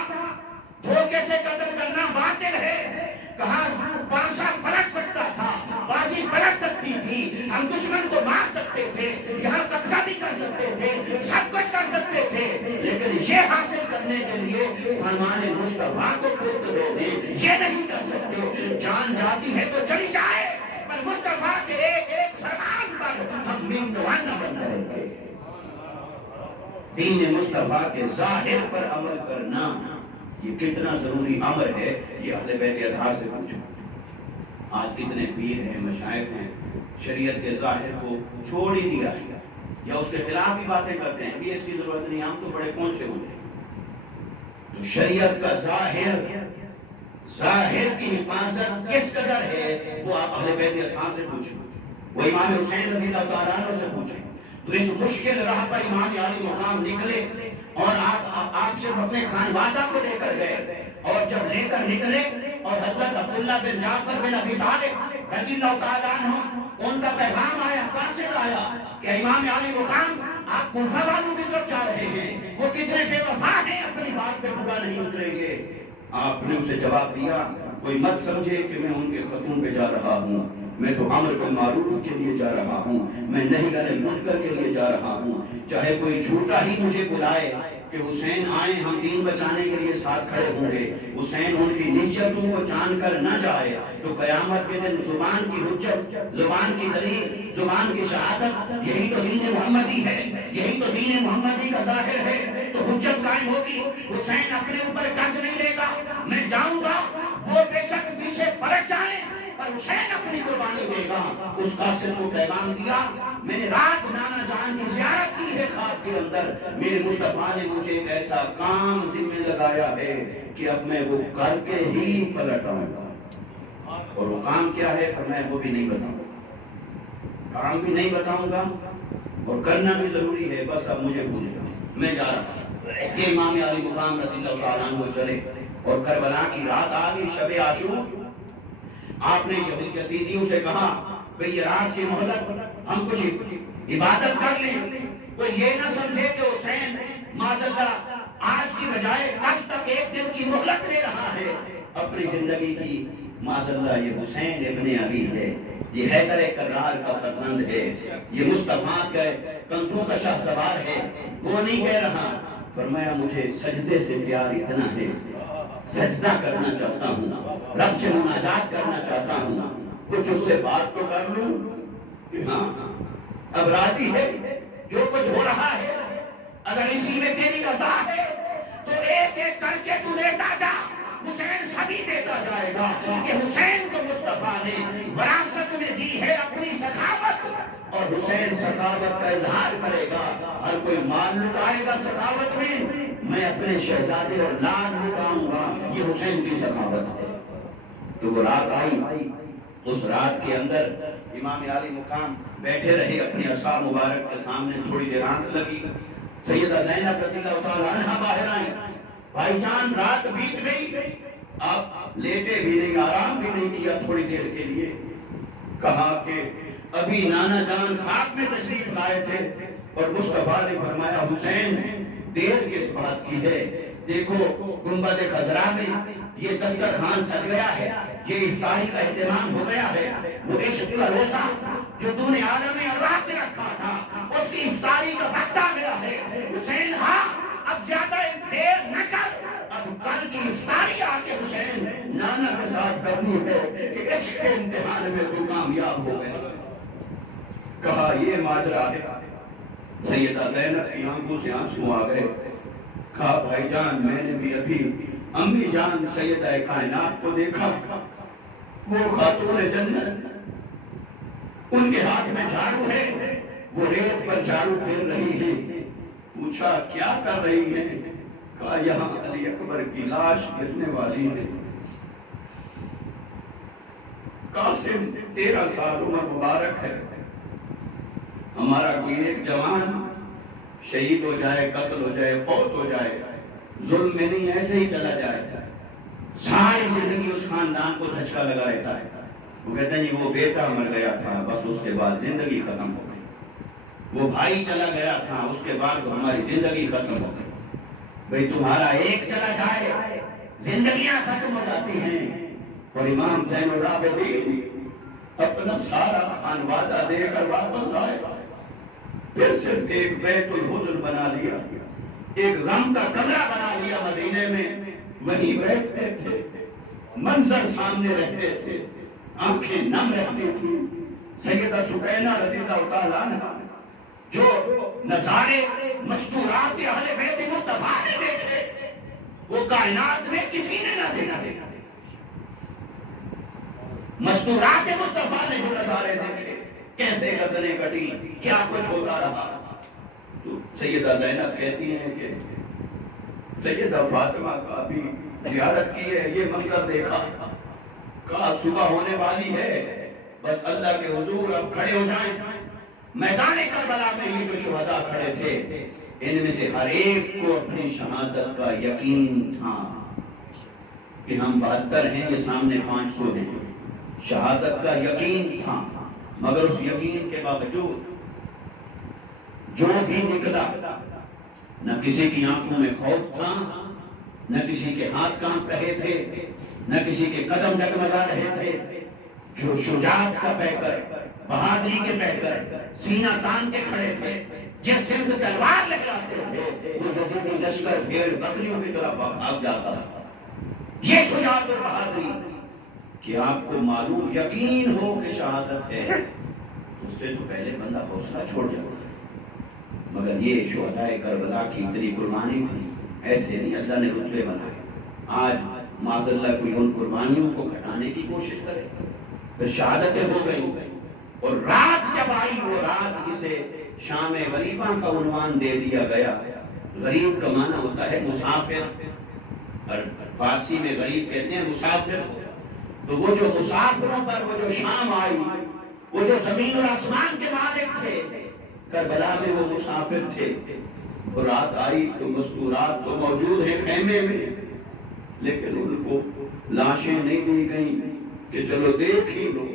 دھوکے سے قتل کرنا باطل ہے۔ کہاں پانسا پلٹ سکتا تھا، بازی پلٹ سکتی تھی، ہم دشمن کو مار سکتے تھے، یہاں قبضہ بھی کر سکتے تھے، سب کچھ کر سکتے تھے، لیکن یہ حاصل کرنے کے لیے فرمان مصطفیٰ کو پشت دے دیں یہ نہیں کر سکتے۔ جان جاتی ہے تو چلی جائے، پر مصطفیٰ کے ایک ایک فرمان پر ہم میندوان نہ بن رہے تھے۔ دین مصطفیٰ کے ظاہر پر عمل کرنا یہ کتنا ضروری امر ہے، یہ اہل بیت اطہار سے پوچھو۔ آج کتنے پیر ہیں، مشائخ ہیں، شریعت کے ظاہر کو چھوڑ ہی دیا ہے یا اس کے خلاف ہی باتیں کرتے ہیں، یہ اس کی ضرورت نہیں، ہم تو بڑے پہنچے ہوئے ہیں۔ تو شریعت کا ظاہر کی حفاظت کس قدر ہے وہ آپ اہل بیت اطہار سے پوچھیں، وہ امام حسین رضی اللہ تعالیٰ عنہ سے پوچھیں۔ تو اس مشکل راہ پر امام عالی مقام نکلے اور آپ صرف اپنے خانوادہ کو لے کر گئے، اور جب لے کر نکلے اور حضرت عبداللہ بن جعفر بن ابی طالب رضی اللہ تعالیٰ عنہ ان کا پیغام آیا، قاصد آیا کہ امام عالی مقام آپ کوفہ والوں کی طرف جا رہے ہیں، وہ کتنے بے وفا ہیں، اپنی بات پہ پورا نہیں اتریں گے۔ آپ نے اسے جواب دیا کوئی مت سمجھے کہ میں ان کے خطوں پہ جا رہا ہوں، میں تو امر بالمعروف کے لیے جا رہا ہوں، میں نہی عن المنکر کے لیے جا رہا ہوں۔ چاہے کوئی جھوٹا ہی مجھے بلائے کہ حسین آئیں ہم دین بچانے کے لیے ساتھ کھڑے ہوں گے، حسین ان کی نیتوں کو جان کر نہ جائے تو قیامت کے دن زبان کی حجت، زبان کی دلیل، زبان کی شہادت، یہی تو دین محمدی ہے، یہی تو دین محمدی کا ظاہر ہے، تو حجت قائم ہوگی۔ حسین اپنے اوپر قرض نہیں لے گا، میں جاؤں گا، وہ بے شک پیچھے پلٹ جائیں پر حسین اپنی قربانی دے گا۔ اس قاصد کو پیغام دیا، میں نے رات نانا جان کی زیارت کی ہے خواب کے اندر، میرے مصطفیٰ نے مجھے ایک ایسا کام ذمہ لگایا ہے کہ اب میں وہ کر کے ہی پلٹ آؤں گا، اور وہ کام کیا ہے فرمایا وہ بھی نہیں بتاؤں گا، کام بھی نہیں بتاؤں گا اور کرنا بھی ضروری ہے، بس اب مجھے بھول جاؤ، میں جا رہا ہوں۔ یہ امام علی مقام رضی اللہ تعالیٰ عنہ چلے اور کربلا کی رات آ گئی، شب عاشور۔ آپ نے یہودی یزیدیوں سے کہا بھئی یہ رات کی مہلت، ہم کچھ عبادت کر لیں، کوئی یہ نہ سمجھے کہ حسین معذاللہ آج کی بجائے کل تک ایک دن کی مہلت لے رہا ہے اپنی زندگی کی۔ معذاللہ یہ حسین ابن علی ہے، یہ حیدر کرار کا فرزند ہے، یہ مصطفیٰ کے کندھوں کا شاہ سوار ہے، وہ نہیں کہہ رہا۔ فرمایا مجھے سجدے سے پیار اتنا ہے، سجدہ کرنا چاہتا ہوں، رب سے مناجات کرنا چاہتا ہوں، کچھ اس سے بات تو کر لوں کہ ہاں اب راضی ہے جو کچھ ہو رہا ہے، اگر اسی میں تیری رضا ہے تو ایک ایک کر کے تو لیتا جا، حسین سبھی دیتا جائے گا کہ حسین کو مصطفیٰ نے وراثت میں دی ہے اپنی سخاوت، اور حسین سخاوت کا اظہار کرے گا۔ ہر کوئی مال لٹائے گا سخاوت میں اپنے شہزادے اور لال لٹاؤں گا، یہ حسین کی سخاوت ہے۔ تو وہ رات آئی، اس رات کے اندر امام عالی مقام بیٹھے رہے اپنی عصا مبارک کے سامنے، تھوڑی دیر آنکھ لگی، سیدہ زینب رضی اللہ تعالیٰ عنہ باہر آئیں، بھائی جان رات بیت گئی، آپ لیٹے بھی نہیں، آرام بھی نہیں کیا تھوڑی دیر کے لیے۔ کہا کہ ابھی نانا جان خاک میں تشریف لائے تھے اور مصطفیٰ نے فرمایا حسین دیر کس بات کی ہے، دیکھو گنبد خضرا میں یہ دسترخوان سج گیا ہے، یہ افطاری کا اہتمام ہو گیا ہے، وہ عشق کا روزہ جو تو نے عالم ارواح سے رکھا تھا اس کی افطاری کا وقت آ گیا ہے۔ حسین ہاں اب زیادہ دیر نہ کر، اب کل کی افطاری آ کے حسین نانا کے ساتھ کرنی ہے کہ عشق کے امتحان میں تو کامیاب ہو گئے۔ کہا یہ ماجرا ہے۔ سیدہ زینب کی آنکھوں سے آنسو آ گئے۔ کہا بھائی جان میں نے بھی ابھی امی جان سیدہ کائنات کو دیکھا، وہ خاتون جنت، ان کے ہاتھ میں جھاڑو ہے، وہ ریت پر جھاڑو پھیر رہی ہیں۔ پوچھا کیا کر رہی ہیں؟ کہا یہاں علی اکبر کی لاش گرنے والی ہے۔ قاسم 13 سال عمر مبارک ہے، ہمارا کوئی ایک جوان شہید ہو جائے، قتل ہو جائے، فوت ہو جائے، ظلم میں نہیں ایسے ہی چلا جائے، ساری زندگی اس خاندان کو دھچکا لگا رہتا ہے۔ وہ کہتے ہیں وہ بیٹا مر گیا تھا، بس اس کے بعد زندگی ختم ہو گئی، وہ بھائی چلا گیا تھا، اس کے بعد ہماری زندگی ختم ہو گئی۔ بھئی تمہارا ایک چلا جائے زندگیاں ختم ہو جاتی ہیں۔ اور امام زین العابدین اپنا سارا خانوادہ دے کر واپس آئے، پھر صرف ایک بیت الحزن بنا لیا، ایک غم کا کمرہ بنا لیا مدینے میں، وہیں بیٹھتے تھے، منظر سامنے رہتے تھے، آنکھیں نم رہتی تھی۔ سیدہ سکینہ رضی اللہ تعالیٰ عنہ جو نظارے مستورات اہل بیت مصطفیٰ نے دیکھے وہ کائنات میں کسی نے نہ دیکھے۔ مستورات مصطفیٰ نے جو نظارے دیکھے، کیسے گردنیں کٹی، کیا کچھ ہوتا رہا۔ تو سیدہ زینب کہتی ہیں کہ سیدہ فاطمہ کا بھی زیارت کی ہے، یہ منظر دیکھا، کہا صبح ہونے والی ہے، بس اللہ کے حضور اب کھڑے ہو جائیں۔ میدان کربلا میں یہ جو شہداء کھڑے تھے ان میں سے ہر ایک کو اپنی شہادت کا یقین تھا کہ ہم 72 ہیں، یہ سامنے 500 ہیں، شہادت کا یقین تھا، مگر اس یقین کے باوجود جو بھی نکلا، نہ کسی کی آنکھوں میں خوف تھا، نہ کسی کے ہاتھ کانپ رہے تھے، نہ کسی کے قدم ڈگمگا رہے تھے، جو شجاعت کا پیکر، بہادری کے پیکر، سینہ تان کے کھڑے تھے، جس سمت تلوار لگاتے تھے وہ یزیدی لشکر بھیڑ بکریوں کی طرف بھاگ جاتا تھا۔ یہ شجاعت اور بہادری کہ آپ کو معلوم یقین ہو کہ شہادت ہے، اس سے تو پہلے بندہ حوصلہ چھوڑ جاتا ہے۔ مگر یہ شہداء کربلا کی اتنی قربانی تھی، ایسے نہیں اللہ نے رتبے بنائے۔ آج معاذ اللہ کوئی ان قربانیوں کو گھٹانے کی کوشش کرے، پھر شہادتیں ہو گئی، اور رات جب آئی وہ رات جسے شام غریباں کا عنوان دے دیا گیا۔ غریب کا معنی ہوتا ہے مسافر، اور فارسی میں غریب کہتے ہیں مسافر۔ تو وہ جو مسافروں پر وہ جو شام آئی، وہ جو زمین اور آسمان کے مالک تھے، کربلا میں وہ مسافر تھے، اور رات آئی تو مستورات تو موجود ہیں خیمے میں، لیکن ان کو لاشیں نہیں دی گئیں کہ چلو دیکھ ہی لو۔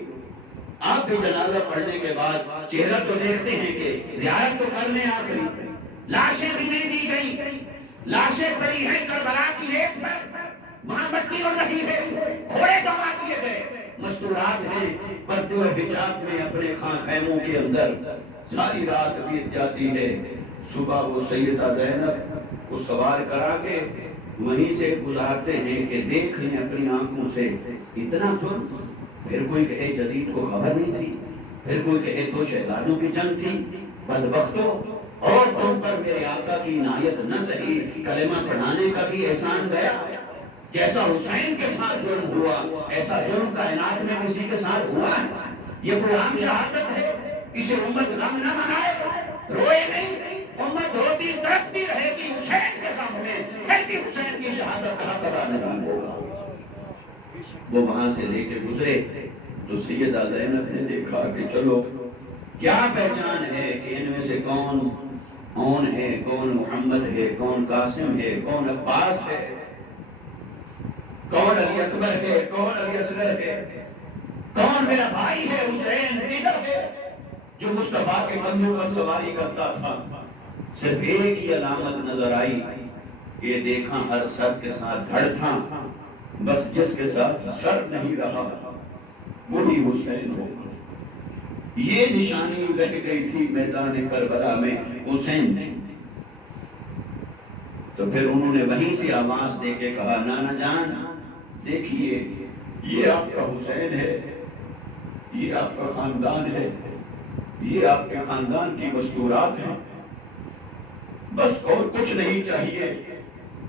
آپ بھی جنازہ پڑھنے کے بعد چہرہ تو دیکھتے ہیں کہ زیارت تو کرنے آ گئی، لاشیں بھی نہیں دی گئی، لاشیں پڑی ہیں کربلا کی ریت پر، وہاں مٹی ہو رہی ہے، گھوڑے دوڑا دیے گئے، مستورات ہیں پردے و حجاب میں اپنے خیموں کے اندر، ساری رات بیت جاتی ہے۔ صبح وہ سیدہ زینب کو سوار کرا کے وہیں سے گزارتے ہیں کہ دیکھ لیں اپنی آنکھوں سے اتنا ظلم۔ پھر کوئی کہے یزید کو خبر نہیں تھی، پھر کوئی کہے تو شہزادوں کی جنگ تھی، بدبختوں، اور تم پر میرے آقا کی عنایت نہ سہی، کلمہ پڑھانے کا بھی احسان گیا، جیسا حسین کے ساتھ ظلم ہوا ایسا ظلم کائنات میں کسی کے ساتھ ہوا ہے؟ یہ کوئی عام شہادت ہے؟ اسے امت غم نہ منائے، روئے نہیں؟ امت روتی تڑپتی رہے گی حسین کے غم میں، پھر بھی حسین کی شہادت کا حق ادا نہیں ہوگا۔ وہ وہاں سے لے کے گزرے تو سیدہ زینب نے دیکھا کہ چلو کیا پہچان ہے کہ ان میں سے کون ہے، کون محمد ہے، کون قاسم ہے، کون عباس ہے، کون علی اکبر ہے، کون علی اصغر ہے، کون میرا بھائی ہے حسین کدھر ہے جو مصطفیٰ کے کندھوں پر سواری کرتا تھا۔ صرف ایک ہی علامت نظر آئی کہ دیکھا ہر سر کے ساتھ دھڑ تھا، بس جس کے ساتھ سر نہیں رہا وہی حسین ہو۔ یہ نشانی رہ گئی تھی میدان کربلا میں حسین نے۔ تو پھر انہوں نے وہیں سے آواز دے کے کہا نانا جان دیکھیے یہ آپ کا حسین ہے، یہ آپ کا خاندان ہے، یہ آپ کے خاندان کی مستورات ہیں، بس اور کچھ نہیں چاہیے،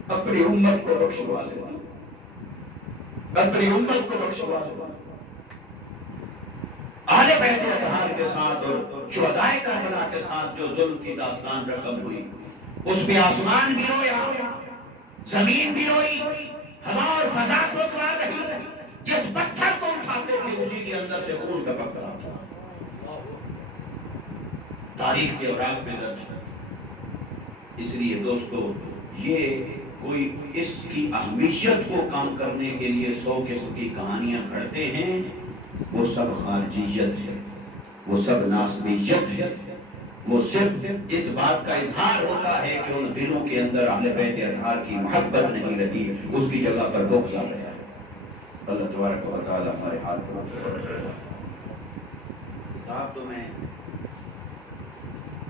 اپنی امت کو بخشوا دے، اپنی امت کو بخشوا دے۔ اہل بیت اطہار کے ساتھ اور شہدائے کربلا کے ساتھ جو ظلم کی داستان رقم ہوئی اس پہ آسمان بھی رویا، زمین بھی روئی، ہوا اور فضا سوکھوا رہی، جس پتھر کو اٹھاتے تھے اسی کے اندر سے خون ٹپک رہا تھا۔ تاریخ کے اوراق میں درج ہے۔ اس لیے دوستو یہ کوئی اس کی اہمیت کو کام کرنے کے لیے 100 قسم کی کہانیاں گھڑتے ہیں، وہ سب خارجیت ہے، وہ سب ناسبیت ہے، وہ صرف اس بات کا اظہار ہوتا ہے کہ ان دلوں کے اندر اہل بیت اطہار کی محبت نہیں رہی، اس کی جگہ پر بغض آ گیا۔ اللہ تبارک و تعالی ہمارے حال کو کتاب تو میں